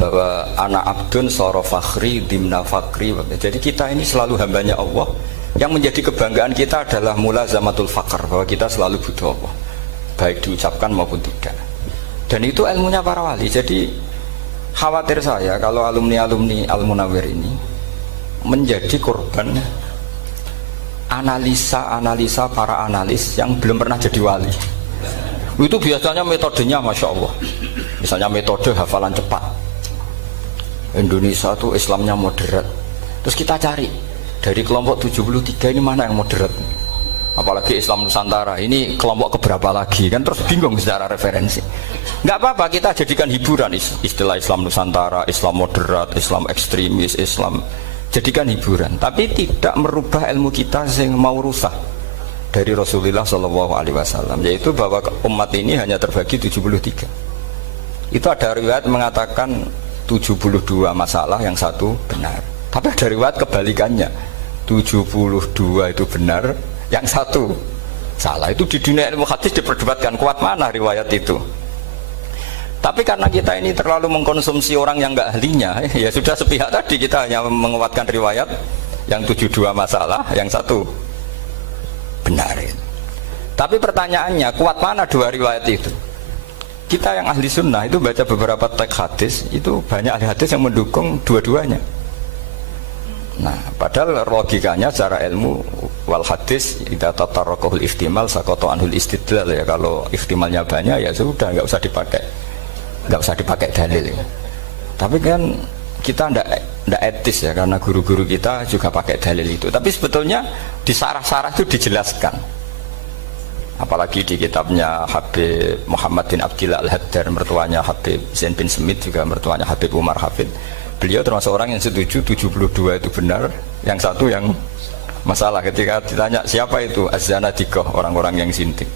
bahwa anak abdun soro fakhri dimna fakri. Jadi kita ini selalu hambanya Allah. Yang menjadi kebanggaan kita adalah mulazamatul fakr, bahwa kita selalu butuh Allah, baik diucapkan maupun tidak. Dan itu ilmunya para wali. Jadi khawatir saya kalau alumni-alumni Al-Munawwir ini menjadi korban analisa para analis yang belum pernah jadi wali. Itu biasanya metodenya Masya Allah. Misalnya metode hafalan cepat. Indonesia itu Islamnya moderat. Terus kita cari dari kelompok 73 ini mana yang moderat. Apalagi Islam Nusantara ini kelompok keberapa lagi kan, terus bingung secara referensi. Nggak apa-apa, kita jadikan hiburan istilah Islam Nusantara, Islam moderat, Islam ekstremis, Islam, jadikan hiburan, tapi tidak merubah ilmu kita yang mau rusak dari Rasulullah SAW, yaitu bahwa umat ini hanya terbagi 73. Itu ada riwayat mengatakan 72 masalah, yang satu benar. Tapi ada riwayat kebalikannya, 72 itu benar, yang satu salah. Itu di dunia ilmu hadis diperdebatkan kuat mana riwayat itu. Tapi karena kita ini terlalu mengkonsumsi orang yang nggak ahlinya, ya sudah sepihak tadi, kita hanya menguatkan riwayat yang 72 masalah, yang satu benar. Tapi pertanyaannya, kuat mana dua riwayat itu? Kita yang ahli sunnah itu baca beberapa teks hadis, itu banyak ahli hadis yang mendukung dua-duanya. Nah, padahal logikanya secara ilmu wal hadis idza tatarraqahul ihtimal saqata anhul istidlal, ya kalau ihtimalnya banyak ya sudah nggak usah dipakai dalil. Tapi kan kita ndak etis ya, karena guru-guru kita juga pakai dalil itu. Tapi sebetulnya di sarah-sarah itu dijelaskan. Apalagi di kitabnya Habib Muhammad bin Abdillah Al-Haddar, mertuanya Habib Zain bin Smith, juga mertuanya Habib Umar Hafid. Beliau termasuk orang yang setuju 72 itu benar, yang satu yang masalah. Ketika ditanya siapa itu Az-Zanadiqah, orang-orang yang sinting.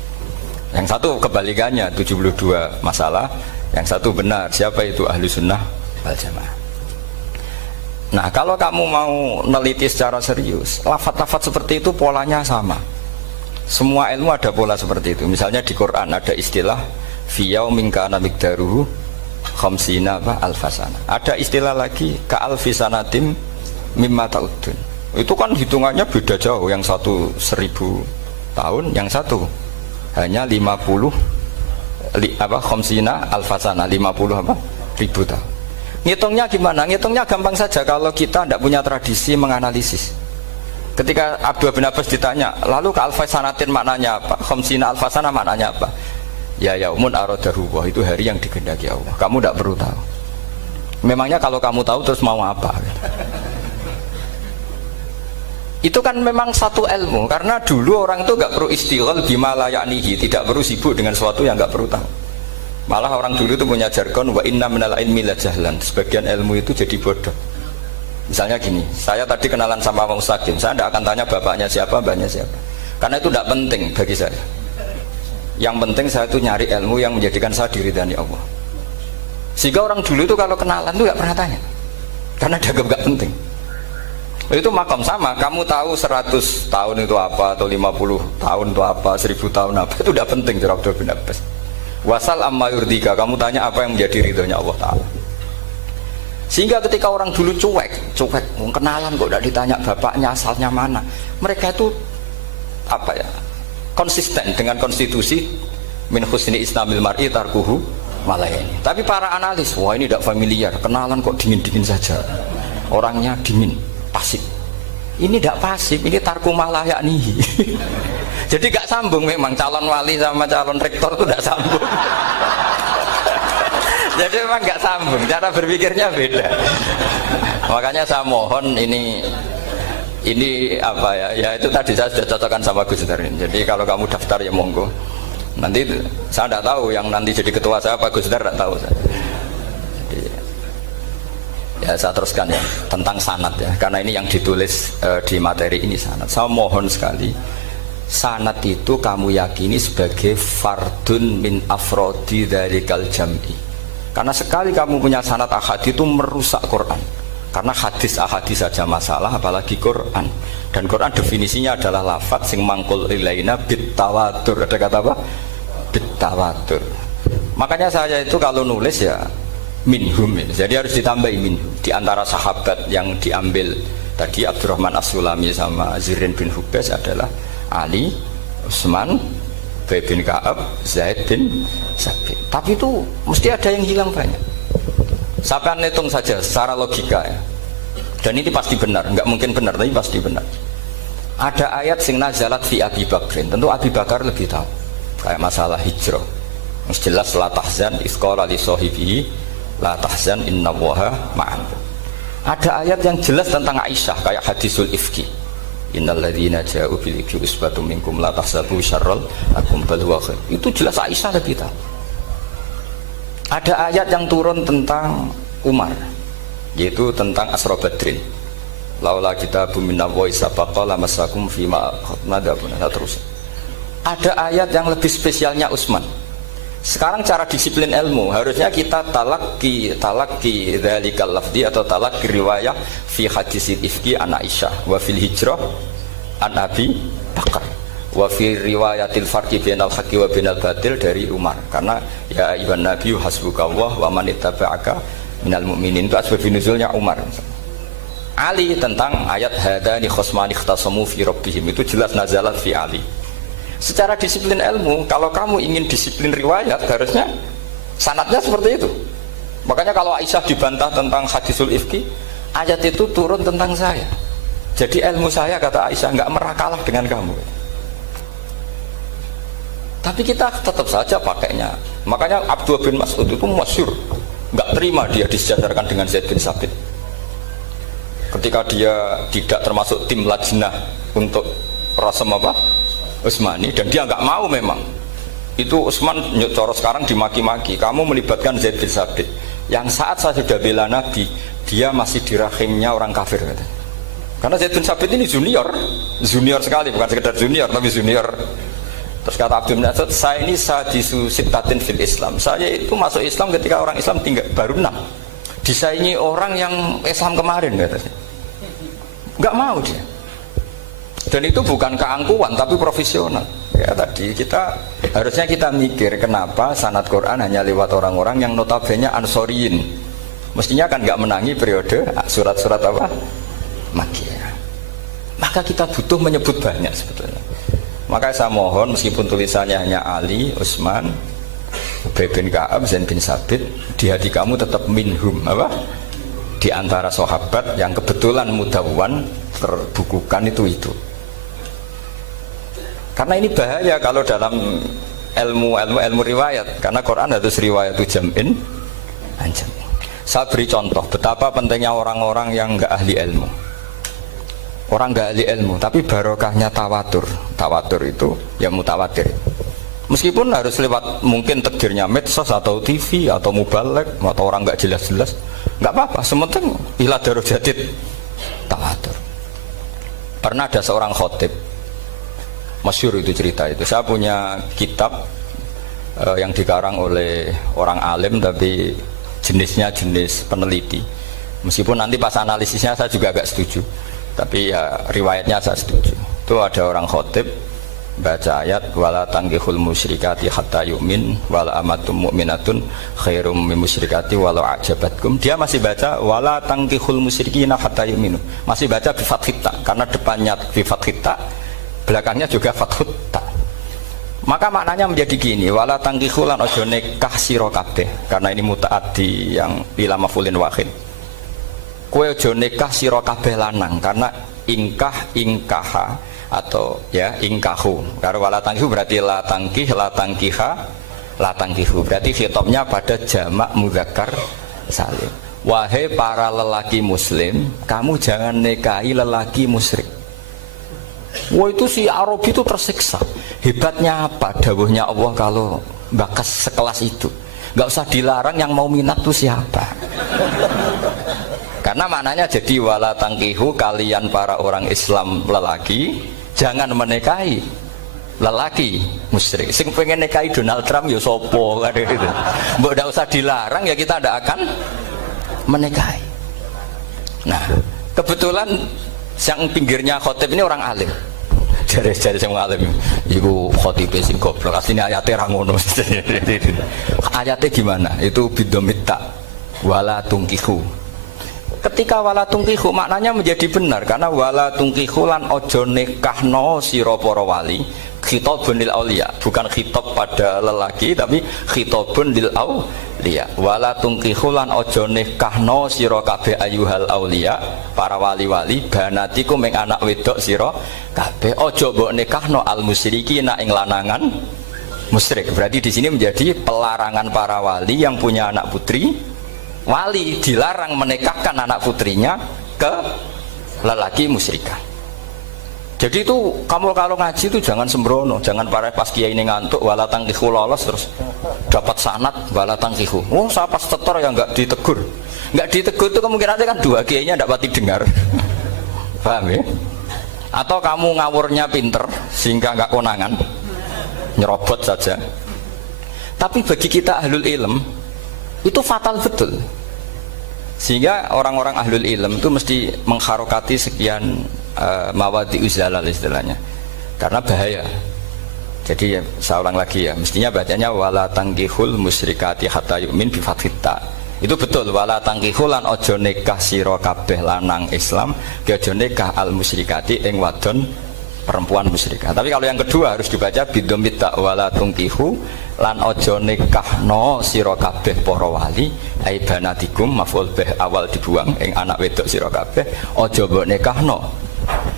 Yang satu kebalikannya, 72 masalah, yang satu benar, siapa itu Ahlu Sunnah wal Jamaah. Nah, kalau kamu mau neliti secara serius, lafaz-lafaz seperti itu polanya sama. Semua ilmu ada pola seperti itu. Misalnya di Quran ada istilah fi yaumin kana miqdaruhu khamsina alfasana. Ada istilah lagi ka alfisanatim mimma ta'udun. Itu kan hitungannya beda jauh, yang satu 1000 tahun, yang satu hanya 50 khamsina alfasana, 50 ribu tahun. Ngitungnya gimana? Ngitungnya gampang saja kalau kita tidak punya tradisi menganalisis. Ketika Abdul bin Abbas ditanya, lalu ke alfasanatin maknanya apa? Khamsina alfasana maknanya apa? Ya yaumun aradahu, itu hari yang dikehendaki Allah. Kamu tidak perlu tahu. Memangnya kalau kamu tahu terus mau apa? Itu kan memang satu ilmu, karena dulu orang itu nggak perlu istighol bima la ya'nihi, tidak perlu sibuk dengan sesuatu yang nggak perlu tahu. Malah orang dulu itu punya jargon wa inna minal ilmi la jahlan, sebagian ilmu itu jadi bodoh. Misalnya gini, saya tadi kenalan sama Pak Mustaqim, saya tidak akan tanya bapaknya siapa, mbaknya siapa, karena itu tidak penting bagi saya. Yang penting saya itu nyari ilmu yang menjadikan saya diridhani Allah. Sehingga orang dulu itu kalau kenalan itu nggak pernah tanya, karena dianggap nggak penting. Itu makam sama, kamu tahu 100 tahun itu apa, atau 50 tahun itu apa, 1000 tahun apa, itu tidak penting. Abdul bin Abbas wasal amma yurdika, kamu tanya apa yang menjadi ridhonya Allah Ta'ala. Sehingga ketika orang dulu cuek, kenalan kok tidak ditanya bapaknya asalnya mana, mereka itu apa ya, konsisten dengan konstitusi min husni islamil mar'i tarkuhu malayani. Tapi para analis, wah ini tidak familiar, kenalan kok dingin-dingin saja, orangnya dingin, pasif. Ini tidak pasif, ini tarku malah yaknihi. Jadi gak sambung, memang calon wali sama calon rektor itu tidak sambung. Jadi memang gak sambung, cara berpikirnya beda. Makanya saya mohon ini apa ya, ya itu tadi saya sudah cocokkan sama Gus Darin. Jadi kalau kamu daftar ya monggo. Nanti saya tidak tahu yang nanti jadi ketua saya Pak Gus Dar, tidak tahu saya. Jadi, ya saya teruskan ya tentang sanad ya, karena ini yang ditulis di materi ini sanad. Saya mohon sekali, sanad itu kamu yakini sebagai fardun min afrodi dzalikal jam'i. Karena sekali kamu punya sanad ahad itu merusak Quran. Karena hadis ahadis saja masalah, apalagi Quran. Dan Quran definisinya adalah lafaz sing mangkul ilaina bit tawatur. Ada kata apa? Bit tawatur. Makanya saya itu kalau nulis ya minhum. Jadi harus ditambahi minhum. Di antara sahabat yang diambil tadi Abdurrahman As-Sulami sama Zirin bin Hubes adalah Ali, Utsman, Ubay bin Ka'ab, Zaid bin Sabit. Tapi itu mesti ada yang hilang banyak. Sampai hitung saja secara logika ya. Dan ini pasti benar, nggak mungkin benar tapi pasti benar. Ada ayat sing nazalat fi Abi Bakrin. Tentu Abi Bakar lebih tahu. Kayak masalah hijrah. Yang jelas la tahzan isqala li sahibihi la tahzan innallaha ma'an. Ada ayat yang jelas tentang Aisyah kayak hadisul ifki. Innal ladzina ja'u bil ifki usbatum minkum la tahsabu syarral lakum bal huwa khair. Itu jelas Aisyah lebih tahu. Ada ayat yang turun tentang Umar, yaitu tentang Asra Badrin. Laula kita bumina wa isabaqa lamasakum fima nadabun. Terus ada ayat yang lebih spesialnya Utsman. Sekarang cara disiplin ilmu harusnya kita talaki dzalikal lafzi atau talaki riwayah fi hadisil ifki an Aisyah wa fil hijrah an Abi Bakar wa fi riwayatil farqi bainal haqqi wa bainal batil dari Umar. Karena ya ayyuhan nabiyyu hasbukallah wa man ittaba'aka minal mu'minin, itu asbab nuzulnya Umar. Ali tentang ayat hadani khosmani ikhtasamu fi rabbihim, itu jelas nazalat fi Ali. Secara disiplin ilmu, kalau kamu ingin disiplin riwayat harusnya sanadnya seperti itu. Makanya kalau Aisyah dibantah tentang hadisul ifki, ayat itu turun tentang saya. Jadi ilmu saya, kata Aisyah, nggak merah kalah dengan kamu. Tapi kita tetap saja pakainya. Makanya Abdullah bin Mas'ud itu masyhur, nggak terima dia disejajarkan dengan Zaid bin Sabit. Ketika dia tidak termasuk tim lajnah untuk rasam apa Utsmani, dan dia nggak mau memang. Itu Utsman coro sekarang dimaki-maki, kamu melibatkan Zaid bin Sabit yang saat saya sudah bela Nabi, dia masih di rahimnya orang kafir. Karena Zaid bin Sabit ini junior sekali, bukan sekedar junior tapi junior. Terus kata Abdul Nasir, saya ini sadisu sittatin fil Islam, saya itu masuk Islam ketika orang Islam tinggal baru 6, disaingi orang yang Islam kemarin, katanya. Nggak mau dia. Dan itu bukan keangkuhan tapi profesional. Ya tadi harusnya kita mikir kenapa sanad Quran hanya lewat orang-orang yang notabene ansoriyin. Mestinya kan nggak menangi periode surat-surat apa Makkiyah. Maka kita butuh menyebut banyak sebetulnya. Maka saya mohon meskipun tulisannya hanya Ali, Utsman, Ubay bin Ka'ab, Zaid bin Sabit, di hati kamu tetap minhum apa? Di antara sahabat yang kebetulan mudawwan terbukukan itu. Karena ini bahaya kalau dalam ilmu riwayat, karena Quran harus riwayat jam'in anjam. Saya beri contoh betapa pentingnya orang-orang yang enggak ahli ilmu. Orang enggak ahli ilmu, tapi barokahnya tawatur. Tawatur itu ya mutawatir. Meskipun harus lewat mungkin takdirnya medsos atau TV atau mubalek atau orang enggak jelas-jelas, enggak apa-apa, sementing ila darajatid tawatur. Pernah ada seorang khotib, masyhur itu cerita itu. Saya punya kitab yang dikarang oleh orang alim tapi jenisnya jenis peneliti. Meskipun nanti pas analisisnya saya juga agak setuju, tapi ya riwayatnya saya setuju. Itu ada orang khotib baca ayat wala tangkihul musyrikati hatta yu'min wala amatum mu'minatun khairum min musyrikati walau ajabatkum. Dia masih baca wala tangkihul musyrikina hatta yu'minu, masih baca bi fathita karena depannya bi fathita, belakangnya juga fathut ta. Maka maknanya menjadi gini, wala tangkihul lan ojo nikah sira kabeh, karena ini mutaaddi yang ila mafulin wahid. Kowe ojo nikah sira kabeh lanang, karena ingkaha atau ya ingkahu. Karena wala tangkihu berarti la tangkih, la tangkiha, la tangkihu. Berarti khitabnya pada jamak mudzakkar salim. Wahai para lelaki muslim, kamu jangan nikahi lelaki musyrik. Wah, itu si Arabi itu tersiksa. Hebatnya apa dawuhnya Allah kalau bakas sekelas itu? Gak usah dilarang, yang mau minat tuh siapa? Karena maknanya jadi wala tangkihu, kalian para orang Islam lelaki jangan menikahi lelaki musyrik. Sing pengen nikahi Donald Trump ya sopo kan gitu. Mbok ndak usah dilarang ya kita ndak akan menikahi. Nah, kebetulan yang pinggirnya khotib ini orang alim. Jare-jare sing alim iku khotibe sing goblok. Asline ayate ra ngono. Ayate gimana? Itu bidomita. wala tungkihu. Ketika wala tungkihu maknanya menjadi benar karena wala tungkihu lan ojo nikahno sira para wali, khitabun lil auliya, bukan khitab pada lelaki tapi khitabun lil auliya. Wala tungkihu lan ojo nikahno sira kabeh ayuhal auliya, para wali-wali, banatikum ing anak wedok sira kabeh, ojo mbok nikahno al musyrikina ing lanangan musyrik. Berarti di sini menjadi pelarangan para wali yang punya anak putri. Wali dilarang menikahkan anak putrinya ke lelaki musyrikah. Jadi itu kamu kalau ngaji itu jangan sembrono, jangan pas kiai ini ngantuk wala tangkihu lolos terus dapat sanad wala tangkihu. Oh, saya pas setor yang enggak ditegur. Enggak ditegur itu kemungkinannya kan dua kiainya enggak pati dengar. Paham ya? Atau kamu ngawurnya pinter sehingga enggak konangan. Nyerobot saja. Tapi bagi kita ahlul ilm itu fatal betul. Sehingga orang-orang ahlul ilm itu mesti mengharokati sekian mawadi uzalal istilahnya, karena bahaya. Jadi saya ulang lagi ya, mestinya bacanya wala tangkihul musyrikati hatta yu'min bi fathita. Itu betul, wala tangkihul lan ojo nikah sira kabeh lanang Islam ojo nikah al musyrikati ing wadon perempuan musyrikah. Tapi kalau yang kedua harus dibaca bidomit ta wala tangkihu lan ojo nikahno sira kabeh para wali ai banatikum maf'ul bih awal dibuang ing anak wedok sira kabeh ojo mbok nikahno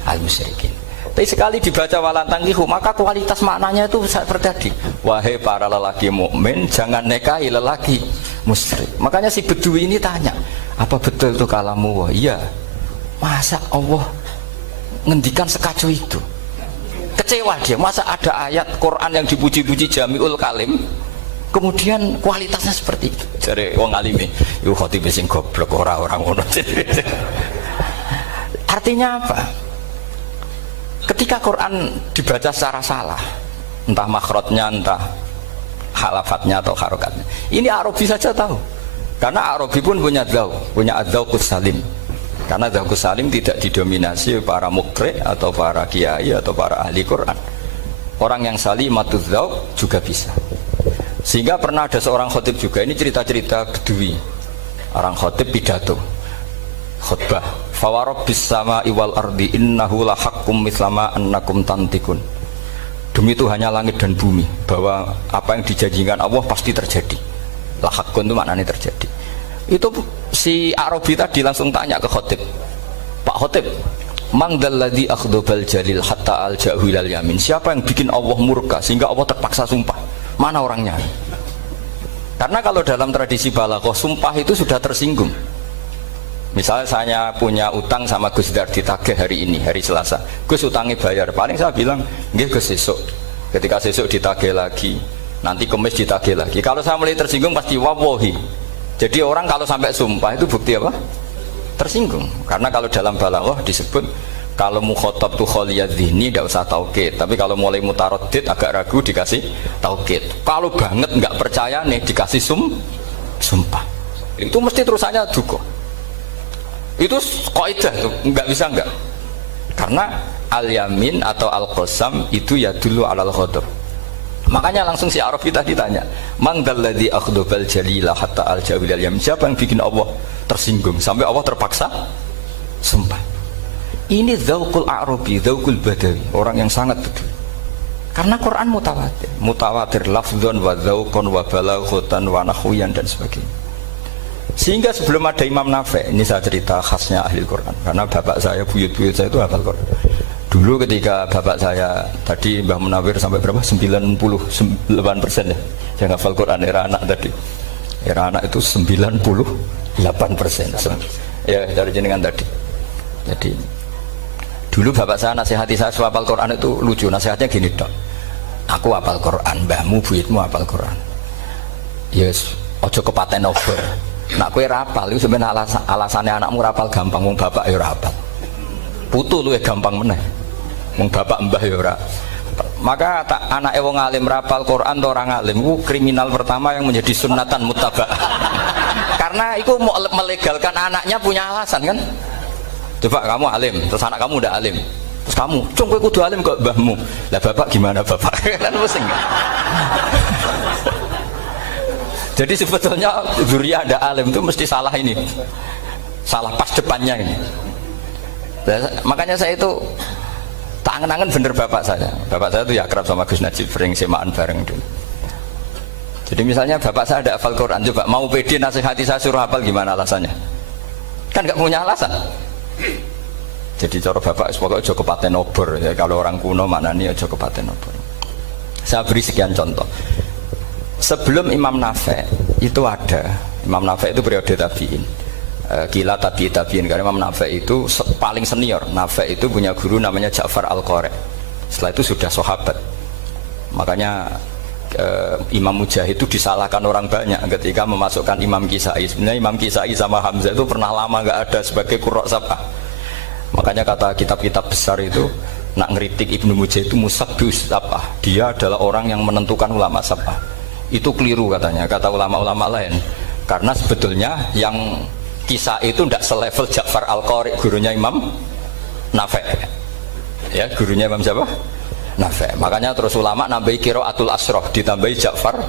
al musyrikin. Tapi sekali dibaca wala tangkihu maka kualitas maknanya itu seperti tadi, wahai para lelaki mukmin jangan nikahi lelaki musyrik. Makanya si Bedui ini tanya, apa betul itu kalamu? Wah iya, masa Allah ngendikan sekacau itu? Kecewa dia, masa ada ayat Quran yang dipuji-puji Jami'ul Kalim kemudian kualitasnya seperti itu. Jadi wong alime yo khotib sing goblok orang ngono. Artinya apa? Ketika Quran dibaca secara salah, entah makhrajnya, entah halafatnya atau harokatnya, ini Arabi saja tahu, karena Arabi pun punya adzauqus salim. Karena adzauqus salim tidak didominasi para mukri atau para kiai atau para ahli Quran. Orang yang salimatuz dzauq juga bisa. Sehingga pernah ada seorang khotib juga, ini cerita-cerita Bedui, orang khotib pidato khutbah, fawarabbis sama'i wal ardi innahu lahaqqum mislama annakum tantikun. Demi Tuhannya langit dan bumi, bahwa apa yang dijanjikan Allah pasti terjadi. Lahaqqun itu maknanya terjadi. Itu si Arabi tadi langsung tanya ke khotib, Pak khotib, mangdalladzi akhdobal jalil hatta al-ja'hu ilal yamin, siapa yang bikin Allah murka sehingga Allah terpaksa sumpah? Mana orangnya? Karena kalau dalam tradisi balaghah sumpah itu sudah tersinggung. Misalnya saya punya utang sama Gus Dar ditagih hari ini, hari Selasa, Gus utangnya bayar, paling saya bilang nggih Gus sesuk. Ketika sesuk ditagih lagi, nanti Kamis ditagih lagi. Kalau saya mulai tersinggung pasti wawahi. Jadi orang kalau sampai sumpah itu bukti apa? Tersinggung. Karena kalau dalam balaghah disebut kalau mukhatab tu khaliyadz dzihni tidak usah taukid, tapi kalau mulai mutaraddid agak ragu dikasih taukid. Kalau banget nggak percaya nih dikasih sumpah. Itu mesti terusannya duga. Itu kaidah tuh, nggak bisa nggak. Karena al-yamin atau al-qasam itu ya dulu alal ghadab. Makanya langsung si Arabi tadi tanya, mangdalladzi akhdobal jalila hatta al-jawil al-yamin, siapa yang bikin Allah tersinggung sampai Allah terpaksa sumpah? Ini dzauqul Arabi, dzauqul Badawi, orang yang sangat betul. Karena Quran mutawatir lafdzon wa dzauqon wa balaghatan wa nahwiyan dan sebagainya. Sehingga sebelum ada Imam Nafi', ini saya cerita khasnya ahli Quran, karena bapak saya, buyut-buyut saya itu hafal Quran. Dulu ketika bapak saya tadi Mbah Munawir sampai berapa? 98% ya yang hafal Quran, era anak tadi. Era anak itu 98%. Ya dari jenengan tadi. Jadi dulu bapak saya nasihati saya hafal Quran itu lucu, nasihatnya gini dok. Aku hafal Quran, mbahmu buyutmu hafal Quran. Yes, ojo kepaten over. Nak kowe rapal itu sebenarnya alasannya anakmu rapal gampang, wong bapak ya rapal. Putu lu ya gampang meneh. Wong bapak mbah ya ora. Maka anake wong alim rapal Quran atau orang alim itu kriminal pertama yang menjadi sunatan muttaba. Karena itu mau melegalkan anaknya punya alasan kan. Coba kamu alim, terus anak kamu udah alim. Terus kamu, "Cung kowe kudu alim kok mbahmu." Lah bapak gimana bapak? Kan pusing. Jadi sebetulnya dzurriyyah ada alim itu mesti salah ini, salah pas depannya ini. Makanya saya itu tak angen-angen bener bapak saya. Bapak saya itu ya akrab sama Gus Najib, sering semaan bareng dulu. Jadi misalnya bapak saya ada hafal Quran, coba mau pede nasihati saya suruh hafal gimana alasannya? Kan nggak punya alasan. Jadi cara bapak pokoknya ojo kepaten obor ya, kalau orang kuno maknanya ojo kepaten obor. Saya beri sekian contoh. Sebelum Imam Nafi' itu ada, Imam Nafi' itu periode tabi'in. Gila tabi'in karena Imam Nafi' itu paling senior. Nafi' itu punya guru namanya Ja'far Al-Qari. Setelah itu sudah sahabat. Makanya Imam Mujahid itu disalahkan orang banyak ketika memasukkan Imam Kisai. Sebenarnya Imam Kisai sama Hamzah itu pernah lama nggak ada sebagai qurra sab'ah. Makanya kata kitab-kitab besar itu nak ngeritik Ibnu Mujahid itu musabbihus sab'ah. Dia adalah orang yang menentukan ulama sab'ah. Itu keliru katanya, kata ulama-ulama lain. Karena sebetulnya yang Kisah itu tidak selevel Ja'far Al-Qari, gurunya Imam Nafi'. Ya, gurunya Imam siapa? Nafi'. Makanya terus ulama nambahi qiraatul asroh, ditambahi Ja'far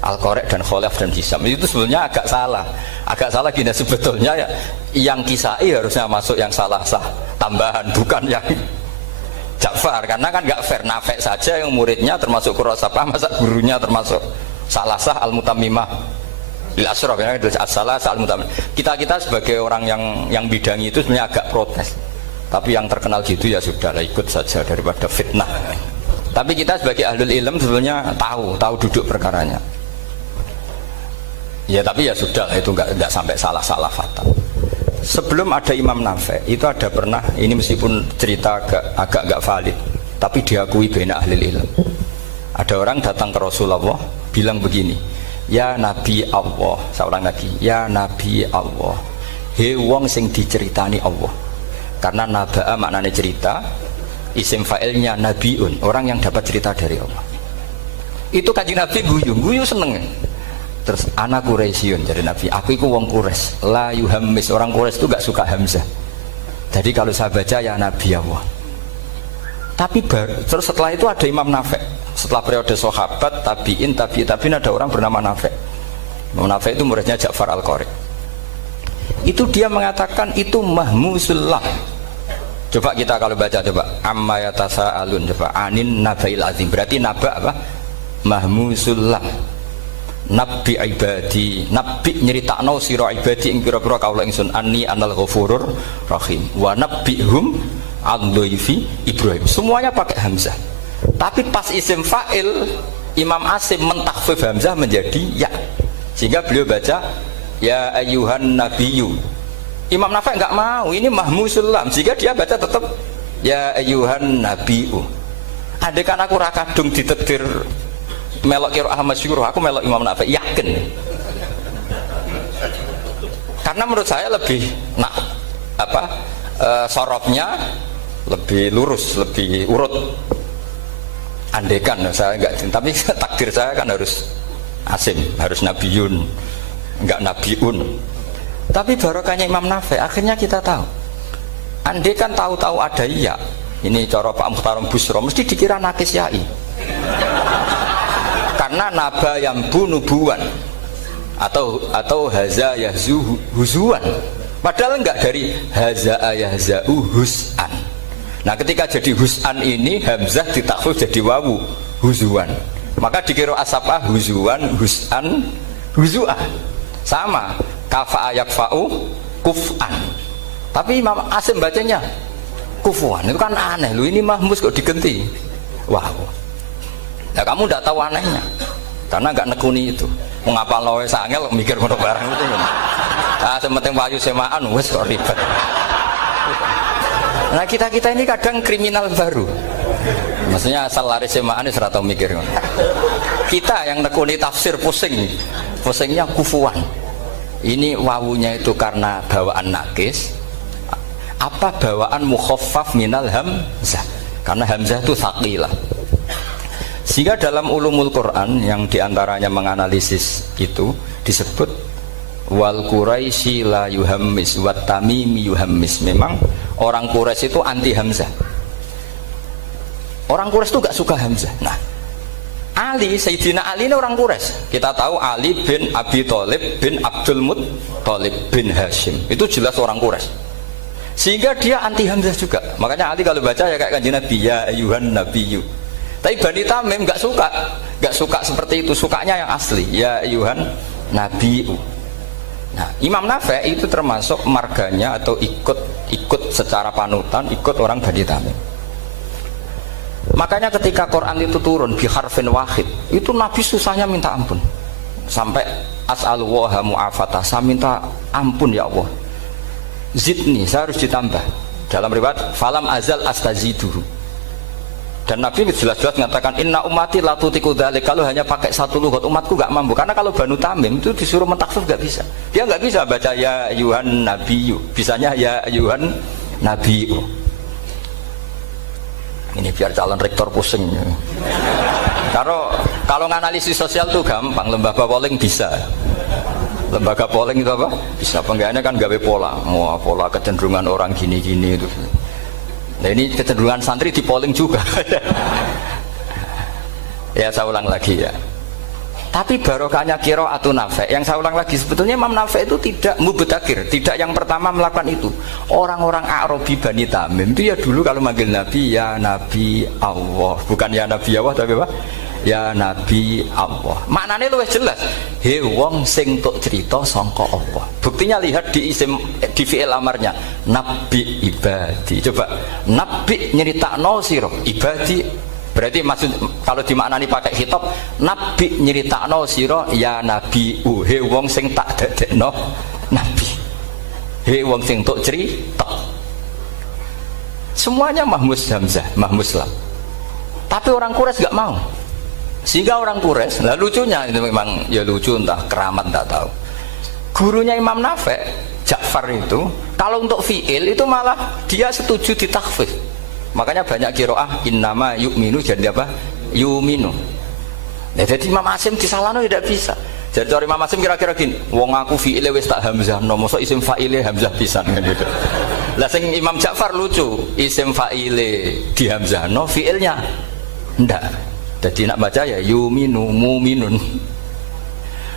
Al-Qari dan Khalaf dan Hisam. Itu sebetulnya agak salah. Agak salah gini, sebetulnya ya, yang Kisah harusnya masuk yang salah sah tambahan, bukan yang Ja'far. Karena kan nggak fair, Nafi' saja yang muridnya termasuk qurra sab'ah, masa gurunya termasuk salah sah al-mutammimah lil asrof, ya, salah sah al-mutammimah. Kita sebagai orang yang bidangi itu sebenarnya agak protes. Tapi yang terkenal gitu ya sudahlah, ikut saja daripada fitnah. Tapi kita sebagai ahlul ilm sebetulnya tahu duduk perkaranya. Ya tapi ya sudah, itu nggak sampai salah fatal. Sebelum ada Imam Nafi' itu ada pernah, ini meskipun cerita agak nggak valid, tapi diakui baina ahlul ilm. Ada orang datang ke Rasulullah bilang begini, ya Nabi Allah, saya ulang lagi, ya Nabi Allah, he wong sing diceritani Allah. Karena naba'a maknanya cerita, isim fa'ilnya nabiun, orang yang dapat cerita dari Allah. Itu Kanjeng Nabi guyu seneng. Terus anak Quraisyun, jadi Nabi, aku itu wong Quraisy, la yuhammis, orang Quraisy itu gak suka hamzah. Jadi kalau saya baca ya Nabi Allah. Tapi terus setelah itu ada Imam Nafi'. Setelah periode sahabat, tabi'in ada orang bernama Nafi'. Imam Nafi' itu muridnya Ja'far Al-Qari. Itu dia mengatakan itu mahmusullah. Coba kita kalau baca coba amma yatasaalun, coba anin nabail azim. Berarti naba apa? Mahmusullah. Nabi ibadi, nabi nyeritakno sira ibadi ing pira-pira kaula ingsun anni anal ghafurur rahim wa nabbihum an dhaifi Ibrahim. Semuanya pakai hamzah. Tapi pas isim fa'il Imam Asim mentakhfif hamzah menjadi ya. Sehingga beliau baca ya ayyuhan nabiyyu. Imam Nafi' enggak mau, ini mahmusul lam. Sehingga dia baca tetap ya ayyuhan nabiyyu. Andai kan aku ra kadung ditetir melok qiraah masyhur, aku melok Imam Nafi', yakin. Karena menurut saya lebih sorofnya lebih lurus, lebih urut. Andekan saya enggak, tapi takdir saya kan harus Asim, harus Nabiyun, enggak Nabiun. Tapi barokahnya Imam Nafi' akhirnya kita tahu. Andekan tahu-tahu ada iya, ini cara Pak Muhtaram Busro mesti dikira nakis yai. Karena naba yang bunubuan atau haza yahzu huzuan. Padahal enggak, dari haza yahza'u hus'an. Nah ketika jadi hus'an ini hamzah ditakhfif jadi wawu huzuan. Maka dikira asapah huzuan, hus'an, huzu'ah. Sama kafa yakfa'u kuf'an. Tapi Imam Asim bacanya kufuan. Itu kan aneh loh, ini mahmus kok digenti. Wah. Nah kamu tidak tahu anehnya. Karena enggak nekuni itu. Mengapa lawe sangel mikir ngono barang itu. Ah sementing wayu semaan wis kok ribet. Nah kita ini kadang kriminal baru. Maksudnya asal lari semaan ora tau mikir. Kita yang nekuni tafsir pusingnya kufuan. Ini wawunya itu karena bawaan nakis. Apa bawaan mukhaffaf minal hamzah? Karena hamzah itu tsaqilah. Sehingga dalam ulumul Quran yang diantaranya menganalisis itu disebut wal Quraisy la yuhammis wat tamimi yuhammis. Memang orang Quraisy itu anti hamzah. Orang Quraisy itu gak suka hamzah. Nah, Ali, Sayyidina Ali ini orang Quraisy. Kita tahu Ali bin Abi Thalib bin Abdul Muttalib bin Hashim. Itu jelas orang Quraisy. Sehingga dia anti Hamzah juga. Makanya Ali kalau baca ya kayak Kanjeng Nabi, ya ayyuhan nabiyyu. Tapi Bani Tamim enggak suka seperti itu, sukanya yang asli, ya ayyuhan nabiyyu. Nah, Imam Nafi' itu termasuk marganya atau ikut secara panutan, ikut orang Bani Tamim. Makanya ketika Quran itu turun bi harfin wahid, itu Nabi susahnya minta ampun. Sampai as'alullaha mu'afatah, saya minta ampun ya Allah. Zidni, saya harus ditambah. Dalam riwayat falam azal astaziduhu. Dan Nabi jelas-jelas mengatakan inna ummati la tutiku dzalik, kalau hanya pakai satu lughat umatku enggak mampu. Karena kalau Banu Tamim itu disuruh mentakhfif enggak bisa. Dia enggak bisa baca ya ayyuhan nabiyyu, bisanya ya ayyuhan nabiyyu. Ini biar calon rektor pusing. Kalau nganalisis sosial tuh gampang, lembaga polling bisa. Lembaga polling itu apa? Bisa. Penggawaannya kan gawe pola, pola kecenderungan orang gini-gini itu. Nah ini kecenderungan santri di polling juga. Ya saya ulang lagi ya. Tapi barokahnya qiraatun Nafi', yang saya ulang lagi, sebetulnya Imam Nafi' itu tidak mubtadhir, tidak yang pertama melakukan itu. Orang-orang Arabi Bani Tamim itu ya dulu kalau manggil Nabi ya Nabi Allah, bukan ya Nabi Allah tapi apa? Ya Nabi Allah. Maknanya luwih jelas. He wong sing tok cerita sangka Allah. Buktinya lihat di fi'il amarnya, Nabi ibadi. Coba, Nabi nyeritakno sira ibadi. Berarti maksud kalau dimaknani pakai khitab, Nabi nyeritakno sira ya Nabi he wong sing tak dadekno Nabi. He wong sing tok cerita. Semuanya mahmus Hamzah, mahmus lam. Tapi orang Quraisy enggak mau. Sehingga orang Quraisy, lah lucunya itu memang ya lucu entah keramat enggak tahu. Gurunya Imam Nafi', Ja'far itu, kalau untuk fi'il itu malah dia setuju ditakhfif. Makanya banyak qiraah innama yu'minu jadi apa? Yu'minu. Nah, jadi Imam Asim disalahno tidak bisa. Jadi cara Imam Asim kira-kira gini, wong aku fi'ile wis tak hamzah, no mosok isim fa'ile hamzah pisan kan gitu. Lah sing Imam Ja'far lucu, isim fa'ile di hamzah, no fi'ilnya ndak. Jadi nak baca ya yu'minu mu'minun.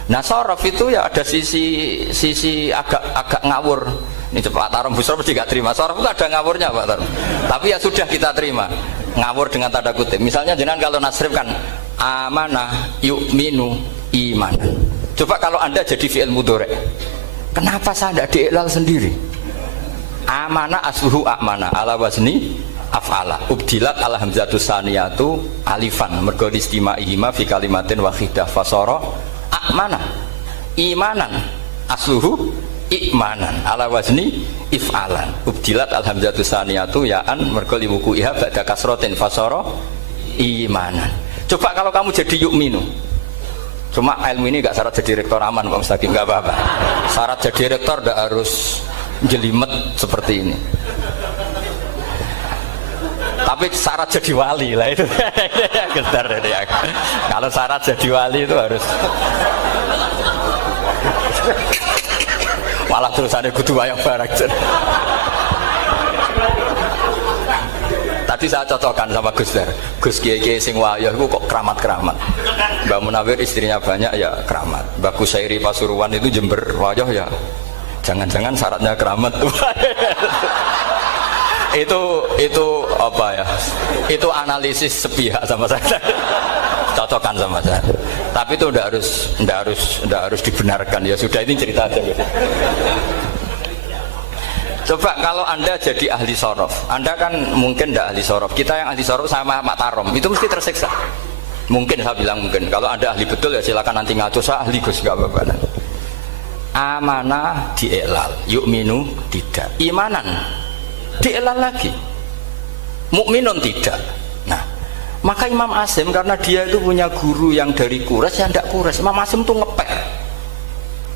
Nah sorof itu ya ada sisi agak ngawur. Ini Pak Tarom Busro mesti gak terima. Sorof itu ada ngawurnya Pak Tarom. Tapi ya sudah kita terima. Ngawur dengan tanda kutip. Misalnya jangan kalau nasrif kan amanah yu'minu imanan. Coba kalau Anda jadi fi'il mudhari'. Kenapa saya tidak diiklal sendiri? Amanah asluhu amana ala wazni af'ala. Ubdilat ala hamzatus saniyatu alifan mergo istima'ihima fi kalimatin wahidah fasara amana imanan asluhu ikmanan ala wazni if'alan ubdilat alhamzatu saniyatu ya'an mergo liwuku iha ba'da kasrotin fasara imanan. Coba kalau kamu jadi yu'minu, cuma ilmu ini gak syarat jadi rektor aman Pak Mustaqim, gak apa-apa. Syarat jadi rektor gak harus jelimet seperti ini, tapi syarat jadi wali lah itu. Kalau syarat jadi wali itu harus malah terusannya kudu wayang barang. Tadi saya cocokkan sama Gus Dar, Gus Kiai sing wayah itu kok keramat-keramat. Mbak Munawir istrinya banyak ya keramat. Mbak Kusairi Pasuruan itu Jember wayah ya jangan-jangan syaratnya keramat. itu apa ya, itu analisis sepihak sama saya. Cocokkan sama saya, tapi itu tidak harus dibenarkan. Ya sudah, ini cerita aja gitu. Coba kalau Anda jadi ahli sorof, Anda kan mungkin tidak ahli sorof. Kita yang ahli sorof sama Mak Tarom itu mesti tersiksa. Mungkin saya bilang mungkin. Kalau Anda ahli betul ya silakan nanti ngaco, saya ahli Gus gak apa-apa. Amanah diiklal, yu'minu tidak, imanan diiklal lagi, mukminun tidak. Nah, maka Imam Asim karena dia itu punya guru yang dari Quraisy yang tidak Quraisy, Imam Asim tuh ngepek.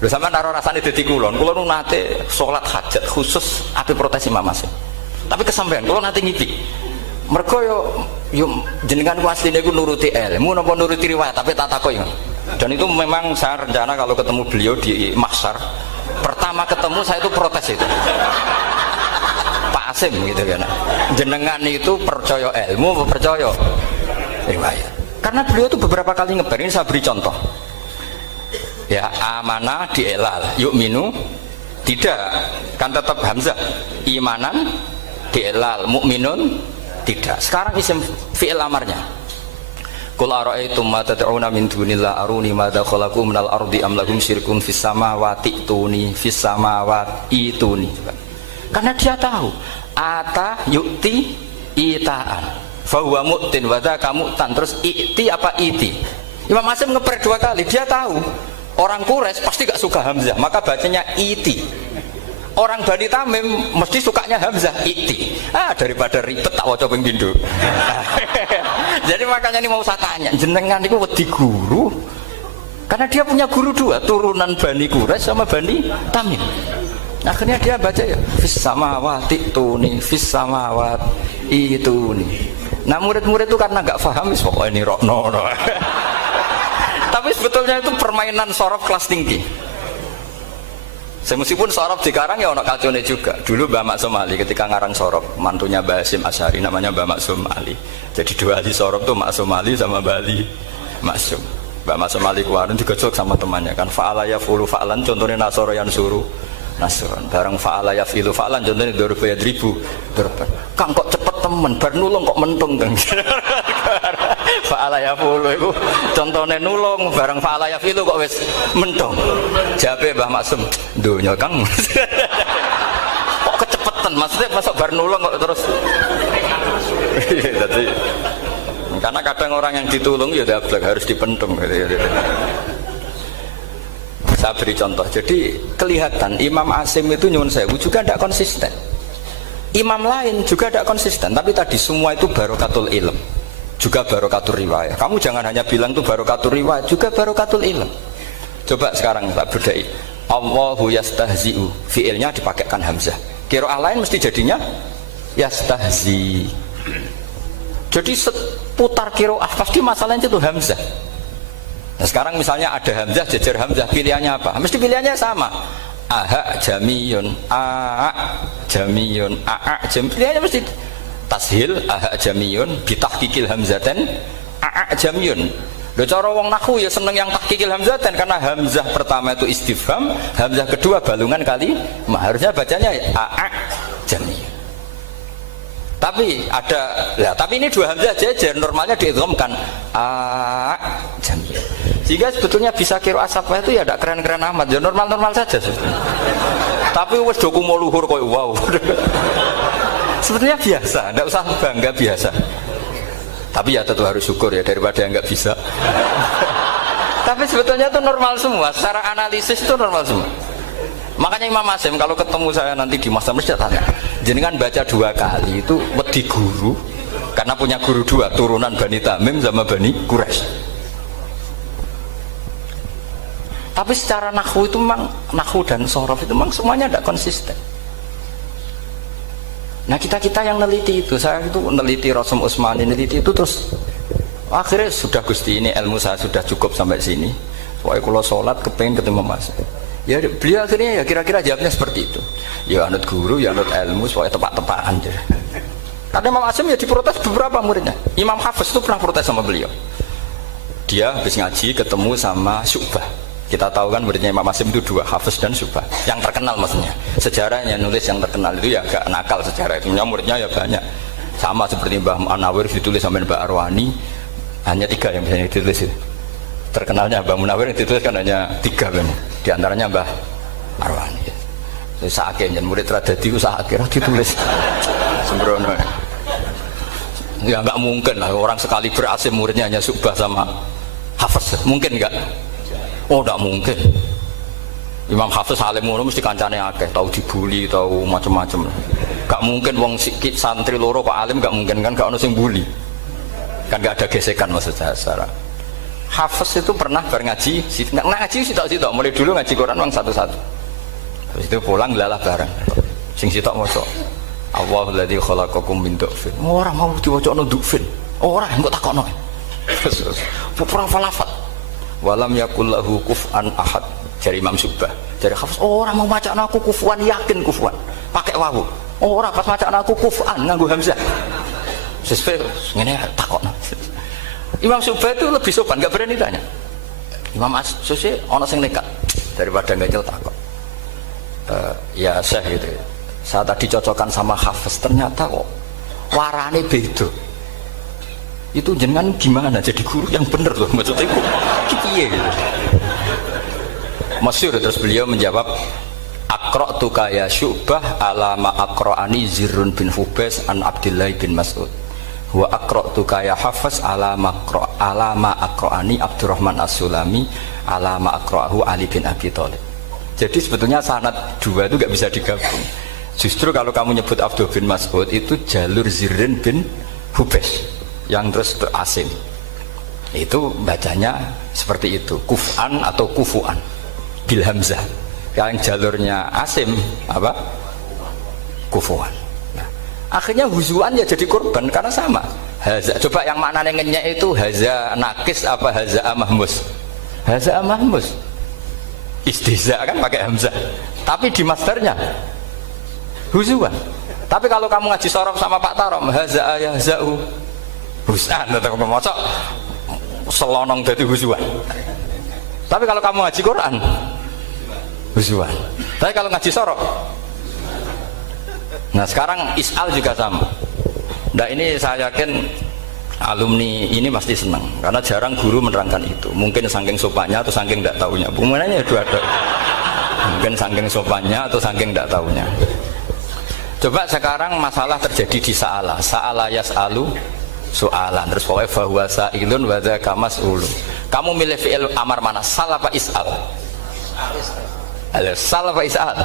Lho sampean karo rasane dadi kulon nate salat hajat khusus ape protes Imam Asim. Tapi kesampean kula nate ngipi. Mergo yo jenengan ku asline ku nuruti ilmu napa nuruti riwayat, tapi tak takoki. Dan itu memang saya rencana kalau ketemu beliau di Mahsyar, pertama ketemu saya itu protes itu. Pak Asim gitu kan. Jenengan itu percaya ilmu apa percaya riwayat? Karena beliau itu beberapa kali ngebar. Ini saya beri contoh. Ya, amanah dielal, yu'minu tidak, kan tetap hamzah. Imanan dielal, mukminun tidak. Sekarang isim fi'il amarnya. Qul ara'aytum ma tad'una min dunillah aruni madza khalaqu minal ardi am lahum syirkun fis samawati tuni fis samawati tuni. Karena dia tahu ata yu'ti itaan fa huwa mu'tin wa dzaka mu'tan. Terus i'ti apa iti? Imam Asim ngeper 2 kali. Dia tahu orang Quraisy pasti gak suka hamzah, maka bacanya iti. Orang Bani Tamim mesti sukanya hamzah, iti. Daripada ribet tak waca ping pindho. Jadi makanya ini mau saya tanya, jenengan itu wedi guru? Karena dia punya guru 2, turunan Bani Quraisy sama Bani Tamim. Akhirnya dia baca ya fis samawati tuni fis samawati tuni. Nah murid-murid itu karena gak paham wis pokoknya ini rokno. Tapi sebetulnya itu permainan sorof kelas tinggi. Meskipun sorof dikarang ya ono kacone juga. Dulu Mbah Maksum Ali ketika ngarang sorof, mantunya Mbah Hasyim Asy'ari namanya Mbah Maksum Ali. Jadi 2 ahli sorof tuh Maksum Ali sama Mbah Ali Maksum. Mbah Maksum Ali kemarin digojok sama temannya kan, fa'ala yafulu fa'lan, contohnya nasoro yang suruh nasron. Bareng fa'ala yafilu fa'lan, contohnya dorba yadribu dorban. Kang kok cepet temen, bar nulung kok mentung kan. Fa'ala yafulu itu contohnya nulung, bareng fa'ala yafilu kok wis mentung. Jabe Mbah Maksum, dunya Kang. Kok kecepetan, maksudnya masuk bar nulung kok terus. Jadi karena kadang orang yang ditulung ya dablek harus dipentung gitu. Saya beri contoh. Jadi kelihatan Imam Asim itu nyuwun sewu juga tidak konsisten. Imam lain juga tidak konsisten. Tapi tadi semua itu barokatul ilm, juga barokatul riwayah. Kamu jangan hanya bilang itu barokatul riwayah, juga barokatul ilm. Coba sekarang tak bedai. Allahu yastahzi'u, fiilnya dipakaikan hamzah. Qiraah lain mesti jadinya yastahzi. Jadi seputar qiraah pasti masalahnya itu hamzah. Nah sekarang misalnya ada hamzah jejer hamzah, pilihannya apa? Mesti pilihannya sama. Aha jamiyun, aa jamiyun, aa jam. Pilihannya mesti tashil aha jamiyun, bitahqiqil hamzaten, aa jamiyun. Lho cara wong nahwu ya seneng yang tahqiqil hamzaten karena hamzah pertama itu istifham, hamzah kedua balungan kali, harusnya bacanya aa jamiyun. Tapi ada, ya, tapi ini 2 hamzah jejer, normalnya diidghamkan a jamiyun. Sehingga sebetulnya bisa qiraah safah itu ya tidak keren-keren amat, ya normal-normal saja sebetulnya. Tapi wis do kumo luhur koyo wow. Sebetulnya biasa, tidak usah bangga, biasa. Tapi ya tentu harus syukur ya daripada yang nggak bisa. Tapi sebetulnya itu normal semua, secara analisis itu normal semua. Makanya Imam Asim kalau ketemu saya nanti di Masjid mesti tanya, jenengan baca 2 kali itu wedi guru karena punya guru 2, turunan Bani Tamim sama Bani Quraisy. Tapi secara nahwu itu memang nahwu dan sorof itu memang semuanya tidak konsisten. Nah kita yang neliti itu, saya itu neliti Rasul Utsmani, neliti itu terus akhirnya sudah Gusti ini ilmu saya sudah cukup sampai sini. Pokoknya kalau sholat kepengen ketemu Mas. Ya beliau akhirnya ya kira-kira jawabnya seperti itu. Ya anut guru, ya anut ilmu, supaya tepak-tepakan. Karena Imam Asim ya diprotes beberapa muridnya. Imam Hafiz itu pernah protes sama beliau. Dia habis ngaji ketemu sama Syu'bah. Kita tahu kan muridnya Imam Asim itu 2, Hafiz dan Syu'bah. Yang terkenal maksudnya. Sejarahnya nulis yang terkenal itu ya agak nakal sejarah itu. Muridnya ya banyak. Sama seperti Mbah Munawir ditulis sama Mbah Arwani. Hanya 3 yang bisa ditulis itu. Terkenalnya Mbah Munawir yang ditulis kan hanya 3 kan. Di antaranya Mbah Arwani. Saake yen murid radadi ku saake ditulis. Sembrono. Ya enggak mungkin lah orang sekali berasim muridnya hanya Syu'bah sama Hafiz. Mungkin enggak? Oh, enggak mungkin. Imam Hafiz alim ngono mesti kancane akeh, tahu dibuli, tahu macam-macam. Enggak mungkin wong sikit santri loro kok alim, enggak mungkin kan, enggak ono sing bully. Kan enggak ada gesekan maksud saya secara. Hafiz itu pernah ngaji, ngaji sitok-sitok, mulai dulu ngaji Quran memang satu-satu. Habis itu pulang lalah bareng. Sing sitok maca. Allahul ladzi khalaqakum min du'fin. Ora mau diwacana du'fin. Ora engko takokno. Ora falafat. Walam yakul lahu kuf'an ahad. Dari Imam Syu'bah. Dari Hafiz, ora mau macana aku kufuan, yakin kufuan. Pakai wawu. Ora pas macana aku kuf'an nganggo hamzah. Sesuai ngene takokno. Imam Syu'bah itu lebih sopan, nggak berani tanya. Imam As-Susi ono sing nekat daripada nggak nyel takut. Ya Syekh gitu. Saya tadi cocokkan sama Hafiz, ternyata kok warane beda. Itu jenengan gimana jadi guru yang bener loh, maksudnya itu piye gitu. Masyhur terus beliau menjawab, Aqra'tuka ya Syu'bah ala ma aqra'ani Zirrun bin Hubais an Abdullah bin Mas'ud. Wa aqra'tuka ya Hafiz ala ma aqra'ani Abdurrahman As-Sulami ala ma aqra'ahu Ali bin Abi Thalib. Jadi sebetulnya sanad dua itu gak bisa digabung. Justru kalau kamu nyebut Abdul bin Mas'ud itu jalur Zirrin bin Hubais yang terus Asim. Itu bacanya seperti itu, kuf'an atau kufu'an bil hamzah. Yang jalurnya Asim apa? Kufu'an. Nah, akhirnya huzuan ya jadi korban karena sama. Haza, coba yang maknanya ngenyek itu haza nakis apa haza mahmus? Haza mahmus. Istihza kan pakai hamzah. Tapi di masternya huzuan. Tapi kalau kamu ngaji sorof sama Pak Tarom, haza ayahza'u husan atau ngomong selonong dari huzuan. Tapi kalau kamu ngaji Quran huzuan. Tapi kalau ngaji sorof, nah sekarang is'al juga sama. Nah ini saya yakin alumni ini pasti senang karena jarang guru menerangkan itu. Mungkin saking sopannya atau saking tidak tahunya. Bagaimana dua-dua. Mungkin saking sopannya atau saking tidak tahunya. Coba sekarang masalah terjadi di Sa'ala yas'alu soalan. Terus pokoknya bahwa sa'ilun wa dzaka mas'ulun. Kamu milih fi'il amar mana? Sal apa is'al? Sal apa is'al?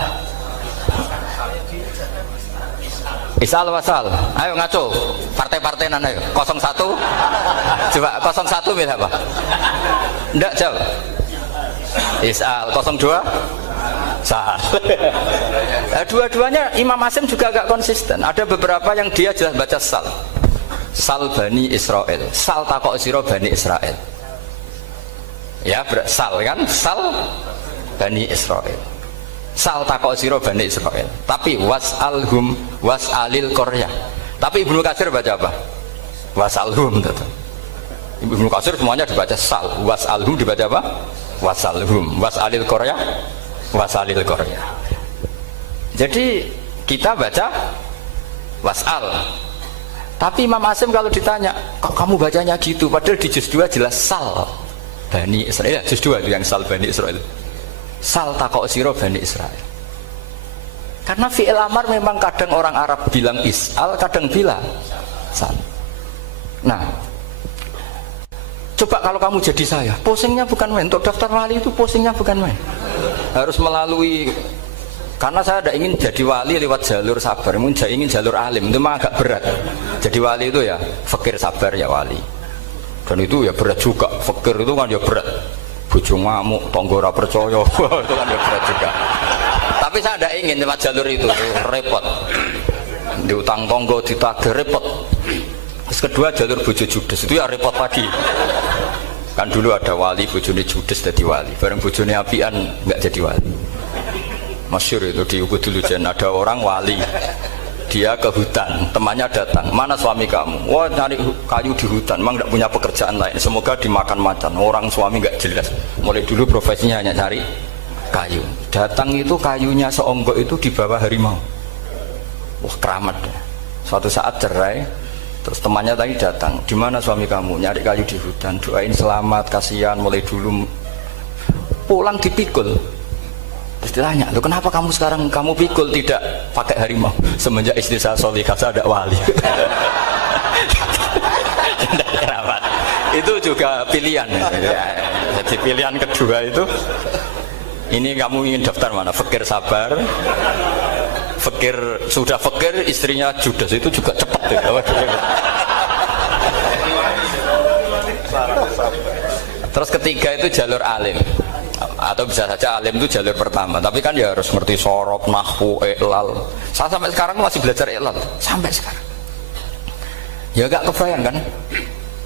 Isal wasal, ayo ngaco, partai-partainan ayo, 01, coba 01 milih apa? Nggak jawab. Isal, 02, sal. Nah, dua-duanya Imam Asim juga agak konsisten. Ada beberapa yang dia jelas baca sal. Sal Bani Israel, sal takok siro Bani Israel. Ya, sal kan, sal Bani Israel. Sal takok siro Bani Israel. Tapi was'alhum was'alil Korea. Tapi Ibnu Katsir baca apa? Was'alhum. Ibnu Katsir semuanya dibaca sal. Was'alhum dibaca apa? Was'alhum. Was'alil Korea. Was'alil Korea. Jadi kita baca was'al. Tapi Imam Asim kalau ditanya, kok kamu bacanya gitu? Padahal di juz 2 jelas sal Bani Israel. Juz 2 itu yang sal Bani Israel. Sal takok siro Bani Israel. Karena fi'il amar memang kadang orang Arab bilang is'al, kadang bilang sal. Nah, coba kalau kamu jadi saya, posingnya bukan main. Untuk daftar wali itu posingnya bukan main. Harus melalui, karena saya tidak ingin jadi wali lewat jalur sabar, ingin jalur alim, itu memang agak berat. Jadi wali itu ya fakir sabar ya wali. Dan itu ya berat juga, fakir itu kan ya berat. Bojo ngamuk, tonggo ora percaya, itu kan ya berat juga. Tapi saya tidak ingin lewat jalur itu repot. Diutang tonggo, ditagih repot. Terus kedua jalur bojo judes itu ya repot lagi. Kan dulu ada wali bojone judes jadi wali, bareng bojone apian nggak jadi wali. Masyhur itu di Ubudul Ujian, ada orang wali. Dia ke hutan, temannya datang, mana suami kamu? Wah nyari kayu di hutan, memang tidak punya pekerjaan lain, semoga dimakan macan. Orang suami nggak jelas, mulai dulu profesinya hanya cari kayu. Datang itu kayunya seonggok itu di bawah harimau. Wah keramat. Suatu saat cerai, terus temannya tadi datang, di mana suami kamu? Nyari kayu di hutan, doain selamat, kasihan, mulai dulu. Pulang dipikul. Terus ditanya, loh kenapa kamu sekarang kamu pikul tidak pakai harimau? Semenjak istri saya solihah saya ada wali. Itu juga pilihan. Jadi pilihan kedua itu, ini kamu ingin daftar mana? Fakir sabar, fakir sudah fakir, istrinya judes itu juga cepat. Terus ketiga itu jalur alim. Atau bisa saja alim itu jalur pertama, tapi kan ya harus ngerti sorof, nahwu, i'lal. Saya sampai sekarang masih belajar i'lal sampai sekarang. Ya gak kebayang kan?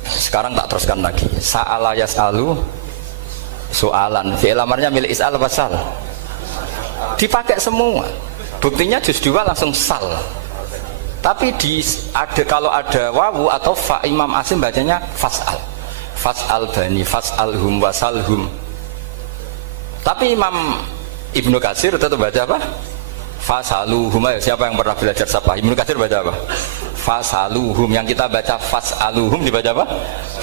Sekarang tak teruskan lagi. Sa'ala yas'alu soalan. Fi'il amarnya milik is'al apa sal? Dipakai semua. Buktinya juz 2 langsung sal. Tapi kalau ada wawu atau fa, Imam Asim bacanya fas'al. fas'al bani fas'alhum wasalhum. Tapi Imam Ibnu Katsir tetap baca apa? Fasaluhum. Siapa yang pernah belajar Sapa? Ibnu Katsir baca apa? Fasaluhum. Yang kita baca fas'aluhum dibaca apa?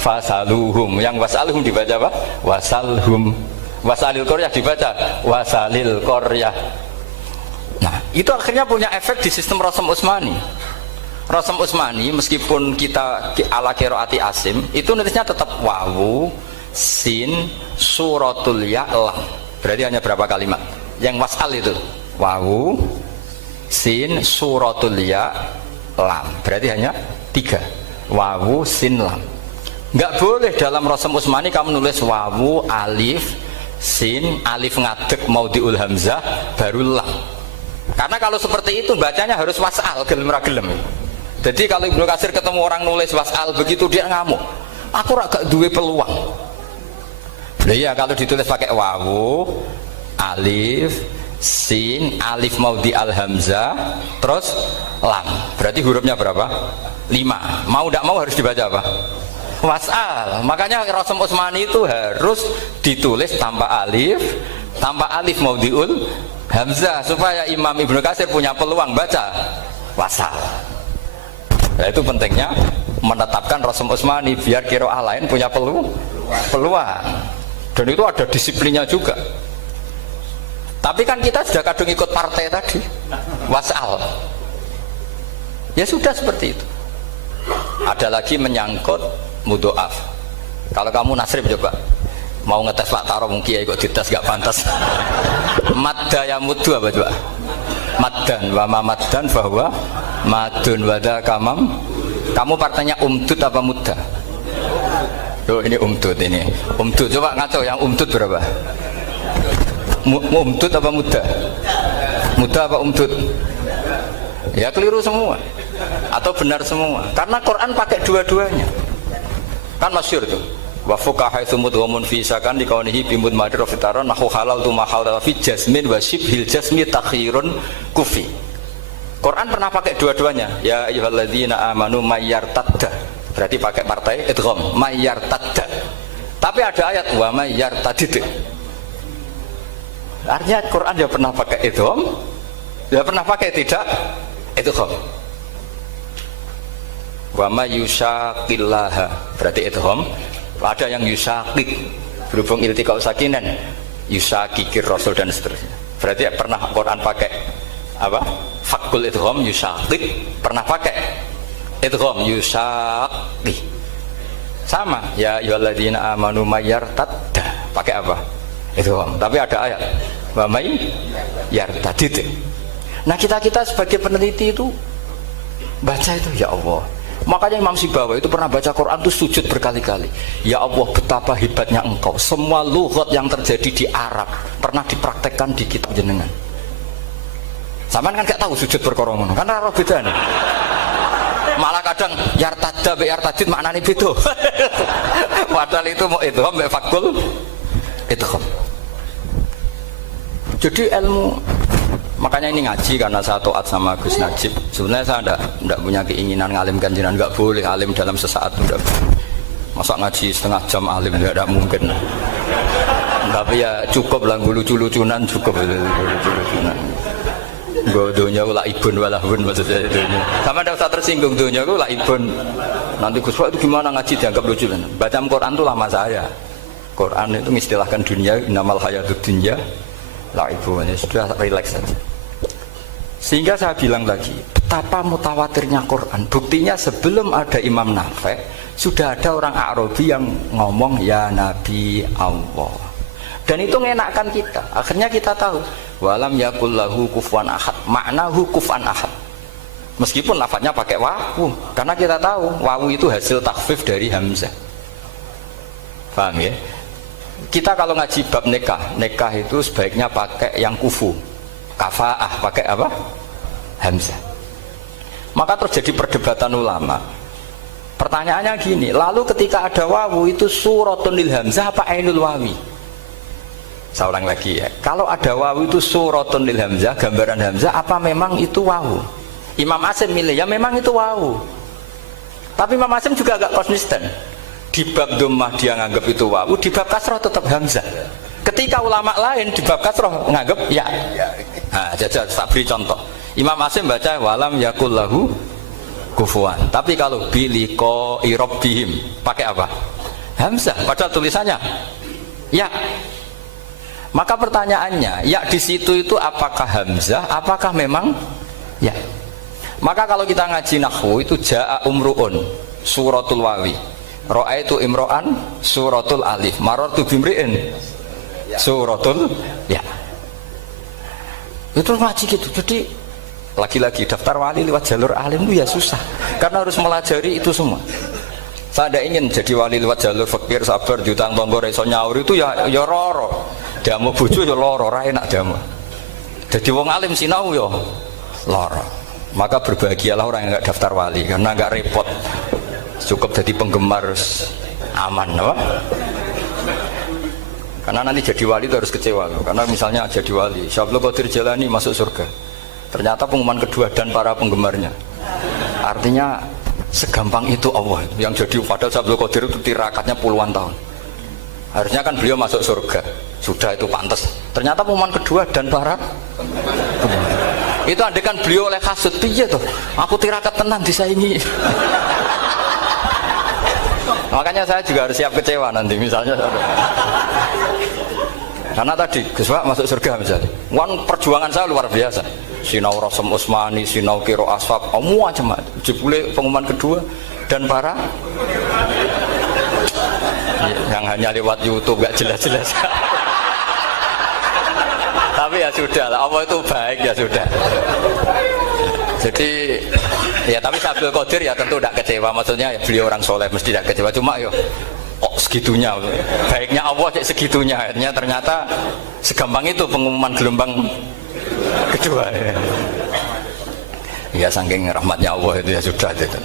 Fasaluhum. Yang wasalhum dibaca apa? Wasalhum. Wasalil Qaryah dibaca wasalil Qaryah. Nah, itu akhirnya punya efek di sistem Rasam Utsmani. Rasam Utsmani meskipun kita ala qiraati Asim, itu nulisnya tetap wawu, sin, suratul ya, lam. Berarti hanya berapa kalimat? Yang wasal itu wawu, sin, suratul ya, lam. Berarti hanya 3. Wawu, sin, lam. Enggak boleh dalam Rasam Utsmani kamu nulis wawu, alif, sin, alif ngadeg maudhi'ul hamzah baru lam. Karena kalau seperti itu bacanya harus wasal, gelem ra gelem. Jadi kalau Ibnu Katsir ketemu orang nulis wasal begitu dia ngamuk. Aku gak duwe peluang. Iya, kalau ditulis pakai wawu, alif, sin, alif maudhi al hamzah, terus lam. Berarti hurufnya berapa? 5. Mau tidak mau harus dibaca apa? Wasal. Makanya Rasam Utsmani itu harus ditulis tanpa alif maudhiul hamzah supaya Imam Ibnu Katsir punya peluang baca wasal. Nah, itu pentingnya menetapkan Rasam Utsmani biar qiraah lain punya peluang. Dan itu ada disiplinnya juga. Tapi kan kita sudah kadung ikut partai tadi wasal. Ya sudah seperti itu. Ada lagi menyangkut mudhoaf. Kalau kamu nasrib coba mau ngetes Pak Taro mungkin ya kok dites gak pantas. Madda ya muddu apa coba? Maddan wa ma maddan bahwa madun wada kamam. Kamu partainya umdud apa mudda? Loh, ini umdud ini. Umdud coba ngaco yang umdud berapa? Umdud apa mudda? Mudda apa umdud? Ya keliru semua. Atau benar semua. Karena Quran pakai dua-duanya. Kan masyhur tuh. Wa fuqaha tsumud wa munfisakan di kaunihi bimud madir fitaron nahu halal tu mahal fi jasmin wa shibhil jasmi takhirun kufi. Quran pernah pakai dua-duanya. Ya ayyuhalladzina amanu mayyartadda. Berarti pakai partai idgham mayyartadda. Tapi ada ayat wa mayyartadid. Artinya Quran dia pernah pakai idgham, dia pernah pakai tidak idgham. Wa may yushaqillaha berarti idgham. Ada yang yusaqik berhubung iltiqa sakinan yusaqikir rasul dan seterusnya. Berarti pernah Quran pakai apa? Fakul idgham yusaqik, pernah pakai idgham yusaqi. Sama ya ayyuhalladzina amanu mayyartadda pakai apa? Idgham. Tapi ada ayat wa may yartadid. Nah, kita sebagai peneliti itu baca itu ya Allah. Makanya Imam Sibawi itu pernah baca Quran itu sujud berkali-kali. Ya Allah, betapa hebatnya engkau. Semua lughat yang terjadi di Arab pernah dipraktekkan di kitab jenengan. Saman kan gak tahu sujud berkorongan karena Arab beda nih. Malah kadang yartadda be yartadid maknanya beda. Padahal itu mau idgham be fakul idgham. Jadi ilmu. Makanya ini ngaji karena saya taat sama Gus Najib. Sebenarnya saya tidak punya keinginan ngalimkan jenengan, nggak boleh alim dalam sesaat udah. Masa ngaji setengah jam alim nggak mungkin. Tapi ya cukup lah lucu-lucunan cukup lucu-lucunan. Godonya ulah ibun walahun maksudnya itu. Sama ada usah tersinggung dunia ulah ibun. Nanti Gus Pak itu gimana ngaji dianggap lucu kan? Baca Quran itu lama saya. Quran itu mengistilahkan dunia innamal hayatud dunya la'ibun. Sudah relax saja. Sehingga saya bilang lagi, betapa mutawatirnya Quran. Buktinya sebelum ada Imam Nafi' sudah ada orang Arabi yang ngomong ya Nabi Allah. Dan itu mengenakkan kita. Akhirnya kita tahu walam yakullahu kufuwan ahad. Maknahu kufuwan ahad. Meskipun lafadznya pakai wawu, karena kita tahu wawu itu hasil takhfif dari hamzah. Paham ya? Kita kalau ngaji bab nikah itu sebaiknya pakai yang kufu. Kafaah pakai apa? Hamzah. Maka terjadi perdebatan ulama. Pertanyaannya gini, lalu ketika ada wawu itu suratun lil hamzah apa ainul wawi? Saya ulang lagi ya. Kalau ada wawu itu suratun lil hamzah, gambaran hamzah, apa memang itu wawu? Imam Asim milih ya memang itu wawu. Tapi Imam Asim juga agak konsisten. di bab dhammah dia nganggap itu wawu, di bab kasroh tetap hamzah. Ketika ulama lain di bab kasroh nganggap ya. Nah, jajal tak beri contoh. Imam Asim baca walam yakul lahu kufuwan. Tapi kalau biliko irobbihim pakai apa? Hamzah. Padahal tulisannya ya. Maka pertanyaannya, ya di situ itu apakah hamzah? Apakah memang ya? Maka kalau kita ngaji nahwu itu jaa umruun suratul wawi, ra'aitu imro'an suratul alif, marartu bimri'in suratul ya. Itu ngaji gitu. Jadi lagi-lagi daftar wali lewat jalur alim itu ya susah, karena harus melajari itu semua. Saya tidak ingin jadi wali lewat jalur fakir sabar diutang tonggo iso nyaur itu ya roro. Damu bojo ya loro, ora enak damu. Jadi wong alim sinau ya loro. Maka berbahagialah orang yang enggak daftar wali karena enggak repot. Cukup jadi penggemar aman, apa? Karena nanti jadi wali itu harus kecewa loh. Karena misalnya jadi wali, Syabul Qadir Jalani masuk surga. Ternyata pengumuman kedua dan para penggemarnya. Artinya segampang itu Allah. Yang jadi padahal Syabul Qadir itu tirakatnya puluhan tahun. Harusnya kan beliau masuk surga. Sudah itu pantas. Ternyata pengumuman kedua dan para itu andai kan beliau oleh kasut piye tuh. Aku tirakat tenan disaingi. Makanya saya juga harus siap kecewa nanti misalnya. Karena tadi Gus Pak masuk surga misalnya. Wan perjuangan saya luar biasa. Sinau Rasul Utsmani, sinau Qiro Aswab, semua macam jebule pengumuman kedua dan para yang hanya lewat YouTube gak jelas-jelas. Tapi ya sudah lah, Allah itu baik ya sudah. Jadi ya tapi Syabul Qadir ya tentu tidak kecewa, maksudnya ya, beliau orang soleh mesti tidak kecewa, cuma yo segitunya baiknya Allah cek segitunya, akhirnya ternyata segampang itu pengumuman gelombang kedua ya saking rahmatnya Allah itu ya sudah gitu.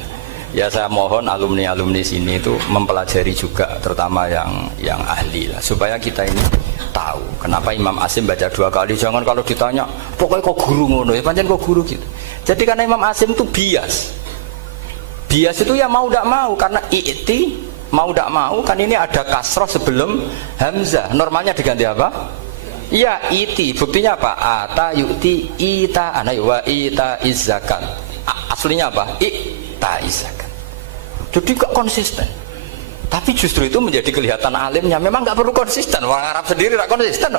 Ya saya mohon alumni-alumni sini itu mempelajari juga, terutama yang ahli lah, supaya kita ini tahu kenapa Imam Asim baca 2 kali. Jangan kalau ditanya pokoknya kok guru ngono ya pancen kok guru gitu. Jadi karena Imam Asim itu bias itu ya mau tidak mau, karena i'ti mau tidak mau kan ini ada kasroh sebelum hamzah, normalnya diganti apa? Ya iti, buktinya apa? Ata yu'ti ita ana wa ita izzakat. Aslinya apa? Ita izzakat. Jadi gak konsisten. Tapi justru itu menjadi kelihatan alimnya. Memang gak perlu konsisten. Orang Arab sendiri gak konsisten.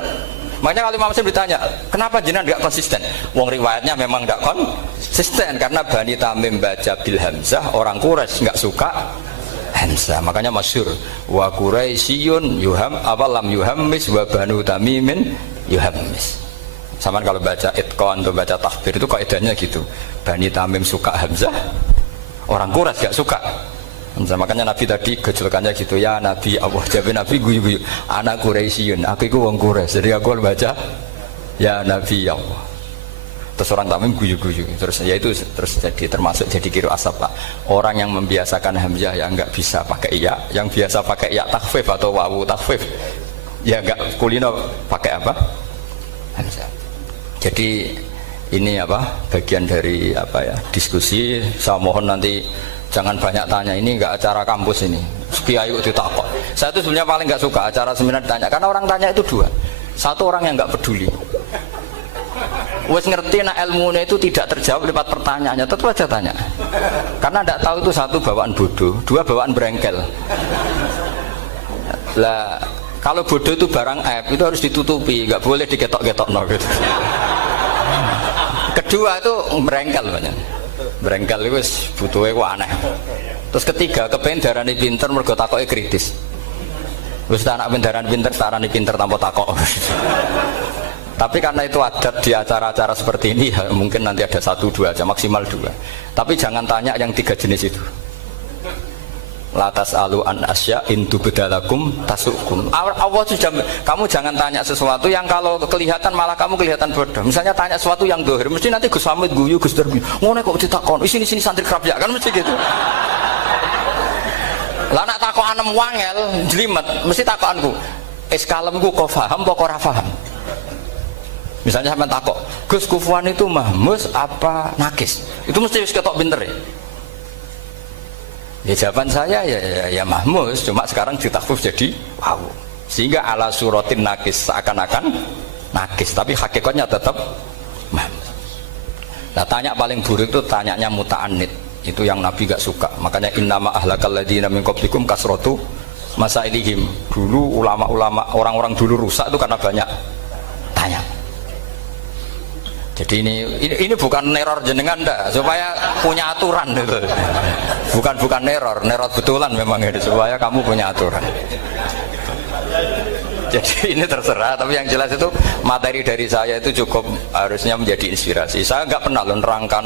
Makanya kalau Imam Asim ditanya, kenapa jenengan gak konsisten? Wong riwayatnya memang gak konsisten karena Bani Tamim baca bil hamzah, orang Quraisy gak suka hamzah. Makanya masyhur wa Quraisyun yuham awalam yuhammis wa Banu Tamimin yuhammis. Sama kalau baca itqan atau baca tahbir itu kaidahnya gitu. Bani Tamim suka hamzah, orang Quraisy gak suka. Makanya Nabi tadi gejolkannya gitu, ya Nabi Allah, jawab Nabi guyu-guyu, anak Quraisyun, aku itu wong Quraisy, jadi aku baca ya Nabi Allah. Terus orang Tamim guyu-guyu, terus ya itu terus jadi termasuk jadi kiro asap Pak. Orang yang membiasakan hamzah ya nggak bisa pakai ya, yang biasa pakai ya takhfif atau wawu takhfif ya nggak kulino pakai apa hamzah. Jadi ini apa bagian dari apa ya diskusi. Saya mohon nanti jangan banyak tanya, ini enggak acara kampus ini. Kiai ditakok. Saya itu sebenarnya paling enggak suka acara seminar ditanya, karena orang tanya itu dua. Satu orang yang enggak peduli. Wes ngerti nak ilmunya itu tidak terjawab lewat pertanyaannya, tetap aja tanya. Karena enggak tahu itu satu bawaan bodoh, dua bawaan berengkel. Lah kalau bodoh itu barang aib, itu harus ditutupi, enggak boleh diketok-ketok no gitu. Kedua itu berengkel banyak. Berengkel itu butuhnya kok aneh. Terus ketiga kepengen darani pinter mergo takoke kritis. Wis anak pindaran pinter darani pinter tanpa takok. Tapi karena itu adat di acara-acara seperti ini ya, mungkin nanti ada 1-2 aja, maksimal 2. Tapi jangan tanya yang 3 jenis itu. Latas alu an asya intu bedalakum tasukum. Allah sudah, kamu jangan tanya sesuatu yang kalau kelihatan malah kamu kelihatan bodoh. Misalnya tanya sesuatu yang dohir, mesti nanti Gus Hamid guyu, Gus Darbi ngono kok ditakon, sini santri kerap ya kan mesti gitu. Lah nak takon anem wangel jlimet, mesti takonku es kalemku kok paham apa ora paham. Misalnya sampean takok, Gus Kufuwan itu mahmus apa nakis? Itu mesti wis ketok pinter ya. Ya jawaban saya ya mahmus, cuma sekarang ditakhfif jadi wow. Sehingga ala suratin nakis, seakan-akan nakis, tapi hakikatnya tetap mahmus. Nah, tanya paling buruk itu tanyanya muta'anid. Itu yang Nabi gak suka. Makanya innama ahlakal ladzina min qablikum kasratu masailihim. Dulu ulama-ulama, orang-orang dulu rusak itu karena banyak tanya. Jadi ini bukan neror jenengan dah, supaya punya aturan gitu. Bukan neror betulan memang ini supaya kamu punya aturan. Jadi ini terserah, tapi yang jelas itu materi dari saya itu cukup harusnya menjadi inspirasi. Saya nggak pernah menerangkan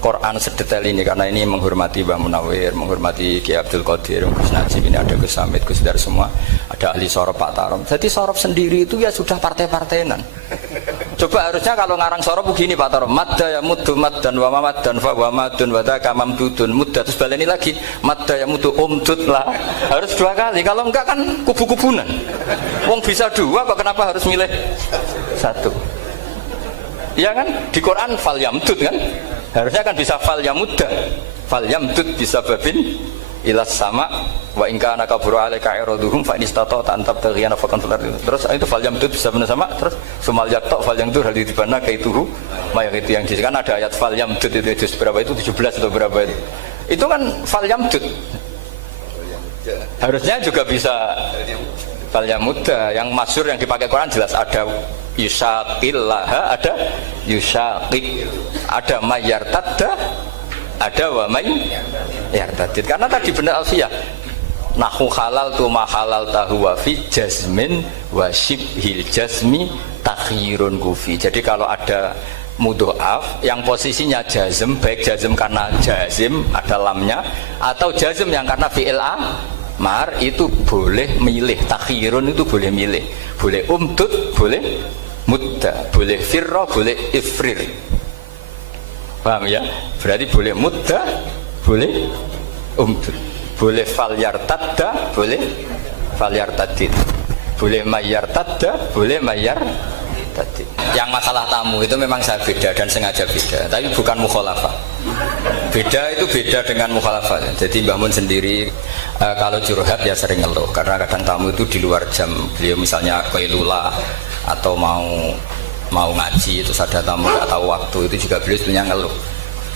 Quran sedetail ini karena ini menghormati Mbah Munawir, menghormati Ki Abdul Qadir, Gus Najib, ini ada Gus Samit, Gus Dar semua, ada ahli sorop Pak Tarom. Jadi sorop sendiri itu ya sudah partai-partainan. Coba harusnya kalau ngarang sorop begini Pak Tarom, madda ya muddu maddan wa mamaddan fa wa madun wa daka mamdudun mudda, terus baleni lagi madda ya muddu umdud lah. Harus dua kali, kalau enggak kan kubu-kubunan. Wong bisa dua kok kenapa harus milih satu? Iya kan? Di Quran fal yamdud kan? Harusnya kan bisa fal yamudda. Fal yamdud bisa babin ilas sama wa in kana kabura alaika iraduhum fa in istata'ta an tabtaghiyana faqan fil ardi. Terus itu fal yamdud bisa benar sama, terus sumal yaqta fal yamdud hal dibana kaituhu mayang itu yang kan ada ayat fal yamdud itu berapa itu 17 atau berapa itu. Itu kan fal yamdud. Harusnya juga bisa fal yamudda. Yang masyhur yang dipakai Quran jelas ada yusaqillaha, ada yusaqik, ada mayyartadda, ada wa may yartadid. Karena tadi benar alfiyah nahu halal tu ma halal tahu wa fi jazmin wa shibhil jazmi takhirun kufi. Jadi kalau ada mudhoaf yang posisinya jazm, baik jazm karena jazim ada lamnya atau jazm yang karena fi'il amar, itu boleh milih. Takhirun itu boleh milih, boleh umdud, boleh mudda, boleh firra, boleh ifrir. Paham ya? Berarti boleh mudda, boleh umdud, boleh fal yartadda, boleh fal yartadid, boleh mayyartadda, boleh mayyartadid. Yang masalah tamu itu memang saya beda dan sengaja beda, tapi bukan mukhalafah. Beda itu beda dengan mukhalafah. Jadi Mbah Mun sendiri kalau curhat ya sering ngeluh karena kadang tamu itu di luar jam beliau, misalnya qailula atau mau ngaji, terus ada tamu nggak tahu waktu, itu juga beliau sebenarnya ngeluh.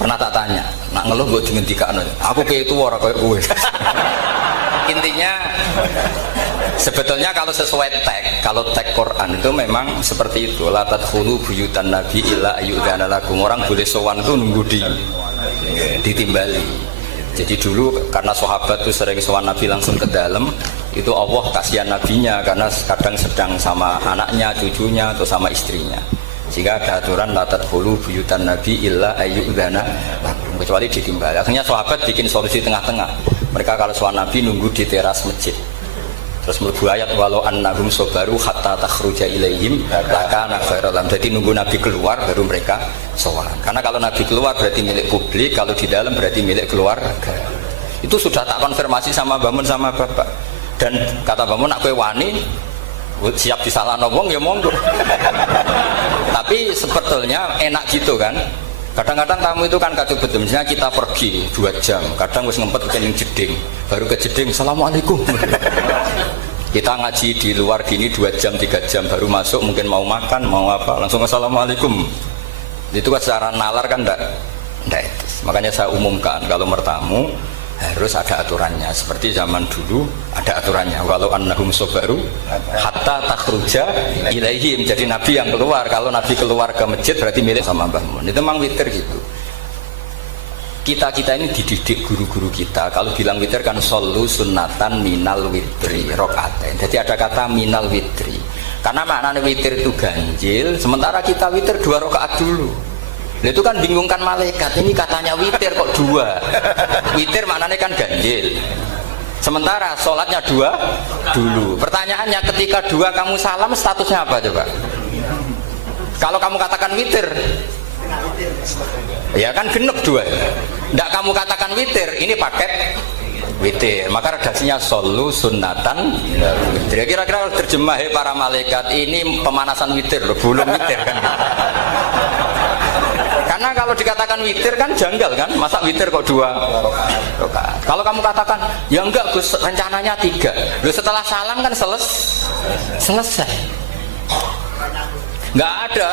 Pernah tak tanya, nak ngeluh gue dihentikan, aku kayak itu orang kayak gue. Intinya sebetulnya kalau sesuai tag, kalau tag Quran itu memang seperti itu. La tadkhulu buyutan nabi illa ayyudzana lakum. Orang boleh sowan itu nunggu ditimbali. Jadi dulu karena sahabat itu sering sowan Nabi langsung ke dalam, itu Allah kasihan nabinya karena kadang sedang sama anaknya, cucunya atau sama istrinya. Sehingga ada aturan la tadkhulu buyutan nabi illa ayyudzana lakum, kecuali ditimbali. Akhirnya sahabat bikin solusi tengah-tengah. Mereka kalau sowan Nabi nunggu di teras masjid. Terus mlebu ayat walau annahum sabaru hatta takhruja ilaihim lakana khairan. Jadi nunggu Nabi keluar baru mereka sowan. Karena kalau Nabi keluar berarti milik publik, kalau di dalam berarti milik keluarga. Itu sudah tak konfirmasi sama Mbah Mun sama Bapak. Dan kata Mbah Mun nak kowe wani siap disalahno wong ya monggo. Tapi sebetulnya enak gitu kan. Kadang-kadang tamu itu kan kacau betul. Misalnya kita pergi 2 jam, kadang wis ngempet kening jeding, baru ke jeding, assalamualaikum. Kita ngaji di luar gini 2 jam, 3 jam, baru masuk mungkin mau makan, mau apa, langsung assalamualaikum. Itu kan secara nalar kan enggak etis. Makanya saya umumkan kalau bertamu harus ada aturannya. Seperti zaman dulu ada aturannya. Kalau annahum sabaru hatta takhruja ilaihim. Jadi Nabi yang keluar. Kalau Nabi keluar ke masjid berarti milik sama Mbah Mun. Itu memang witir gitu. Kita ini dididik guru-guru kita. Kalau bilang witir kan solu sunnatan minal witri rokaatain. Jadi ada kata minal witri. Karena maknanya witir itu ganjil. Sementara kita witir 2 rakaat dulu. Itu kan bingungkan malaikat, ini katanya witir kok 2. Witir maknanya kan ganjil. Sementara sholatnya 2 dulu. Pertanyaannya ketika 2 kamu salam statusnya apa coba? Kalau kamu katakan witir, ya kan genep 2. Tidak kamu katakan witir, ini paket witir. Maka redaksinya solu sunnatan witir. Kira-kira terjemah para malaikat ini pemanasan witir, belum witir kan? Karena kalau dikatakan witir kan janggal kan, masa witir kok 2 rakaat. Kalau kamu katakan, ya enggak Gus, rencananya 3. Loh setelah salam kan selesai. Enggak ada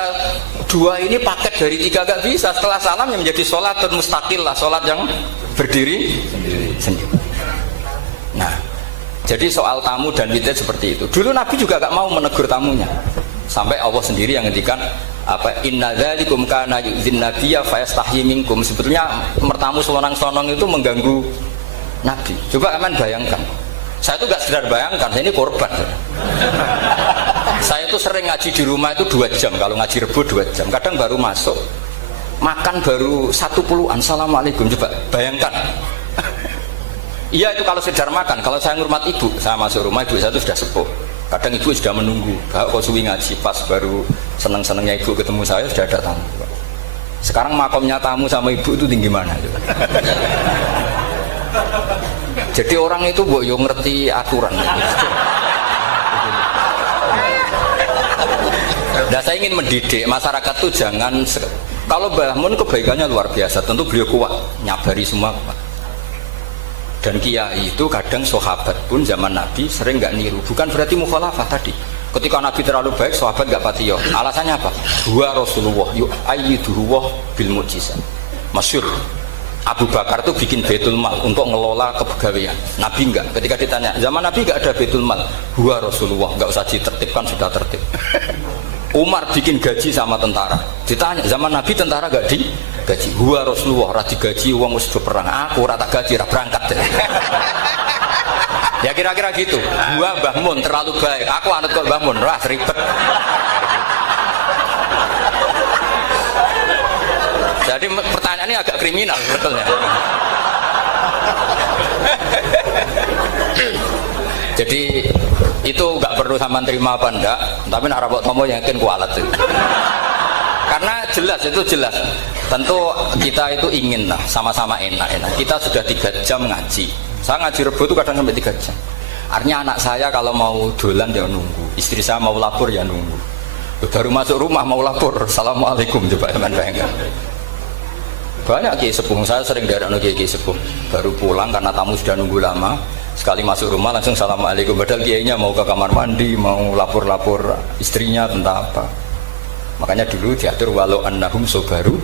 2 ini paket dari 3, enggak bisa. Setelah salam yang menjadi sholatun mustaqillah, sholat yang berdiri sendiri. Nah, jadi soal tamu dan witir seperti itu. Dulu Nabi juga enggak mau menegur tamunya. Sampai Allah sendiri yang ngendikan apa inna dzalikum kana yu'dzin nabiyya fayastahyi minkum. Sebetulnya mertamu selonang-selonong itu mengganggu Nabi. Coba aman bayangkan. Saya itu enggak sekedar bayangkan, saya ini korban. Saya itu sering ngaji di rumah itu 2 jam, kalau ngaji Rebo 2 jam. Kadang baru masuk, makan baru 1 assalamualaikum. Coba bayangkan. Iya itu kalau sekedar makan. Kalau saya ngurmat ibu, saya masuk rumah ibu saya itu sudah sepuh. Kadang ibu sudah menunggu. Kok suwi ngaji pas baru seneng-senengnya ibu ketemu saya sudah datang. Sekarang makomnya tamu sama ibu itu tinggi mana? Jadi orang itu mbok yo ngerti aturan. Nah, saya ingin mendidik masyarakat tuh jangan kalau Mbah Mun kebaikannya luar biasa, tentu beliau kuat nyabari semua. Dan kiai itu kadang sahabat pun zaman Nabi sering nggak niru, bukan berarti mukhalafah tadi. Ketika Nabi terlalu baik, sahabat nggak patio. Alasannya apa? Dua Rasulullah yuk ayyiduhu bil mukjizat. Masyhur. Abu Bakar tuh bikin Baitul Mal untuk ngelola kepegawaian. Nabi enggak. Ketika ditanya, zaman Nabi enggak ada Baitul Mal. Dua Rasulullah enggak usah ditertibkan sudah tertib. Umar bikin gaji sama tentara. Ditanya, zaman Nabi tentara enggak digaji. Dua Rasulullah ora digaji wong wis perang. Aku ora tak gaji ora berangkat. Ya kira-kira gitu. Gua Mbah Mun terlalu baik. Aku anut kok Mbah Mun, wah ribet. Jadi pertanyaan ini agak kriminal sebetulnya. Jadi itu nggak perlu sama terima apa enggak, tapi nak rabot tomo yakin kualat itu. Karena jelas itu jelas. Tentu kita itu ingin lah sama-sama enak. Kita sudah 3 jam ngaji. Saya ngaji Rebo itu kadang sampai 3 jam. Artinya anak saya kalau mau dolan dia nunggu, istri saya mau lapor ya nunggu. Baru masuk rumah mau lapor, assalamualaikum coba teman bayangkan. Banyak kiai sepuh, saya sering daerah kiai sepuh baru pulang karena tamu sudah nunggu lama, sekali masuk rumah langsung assalamualaikum, padahal kiainya mau ke kamar mandi, mau lapor-lapor istrinya tentang apa. Makanya dulu diatur walau annahum sobaru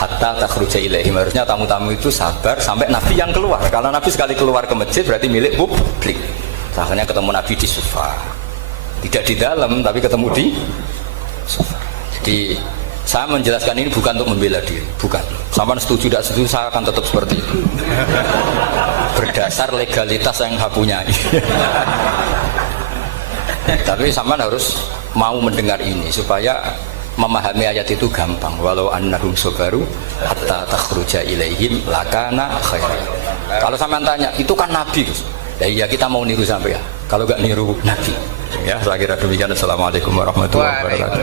hatta takhruja ilaihim, harusnya tamu-tamu itu sabar sampai Nabi yang keluar. Kalau Nabi sekali keluar ke masjid berarti milik publik. Akhirnya ketemu Nabi di sofa, tidak di dalam tapi ketemu di sofa. Jadi saya menjelaskan ini bukan untuk membela diri, bukan. Sampai setuju tidak setuju saya akan tetap seperti itu. Berdasar legalitas yang saya punya. Tapi sampean harus mau mendengar ini supaya memahami ayat itu gampang. Walau annahum sabaru hatta takhruja ilaihim lakana khairan. Kalau sampean tanya, itu kan Nabi, Gus. Ya iya kita mau niru sampai ya. Kalau enggak niru Nabi. Ya, saya kira demikian. Assalamualaikum warahmatullahi wabarakatuh.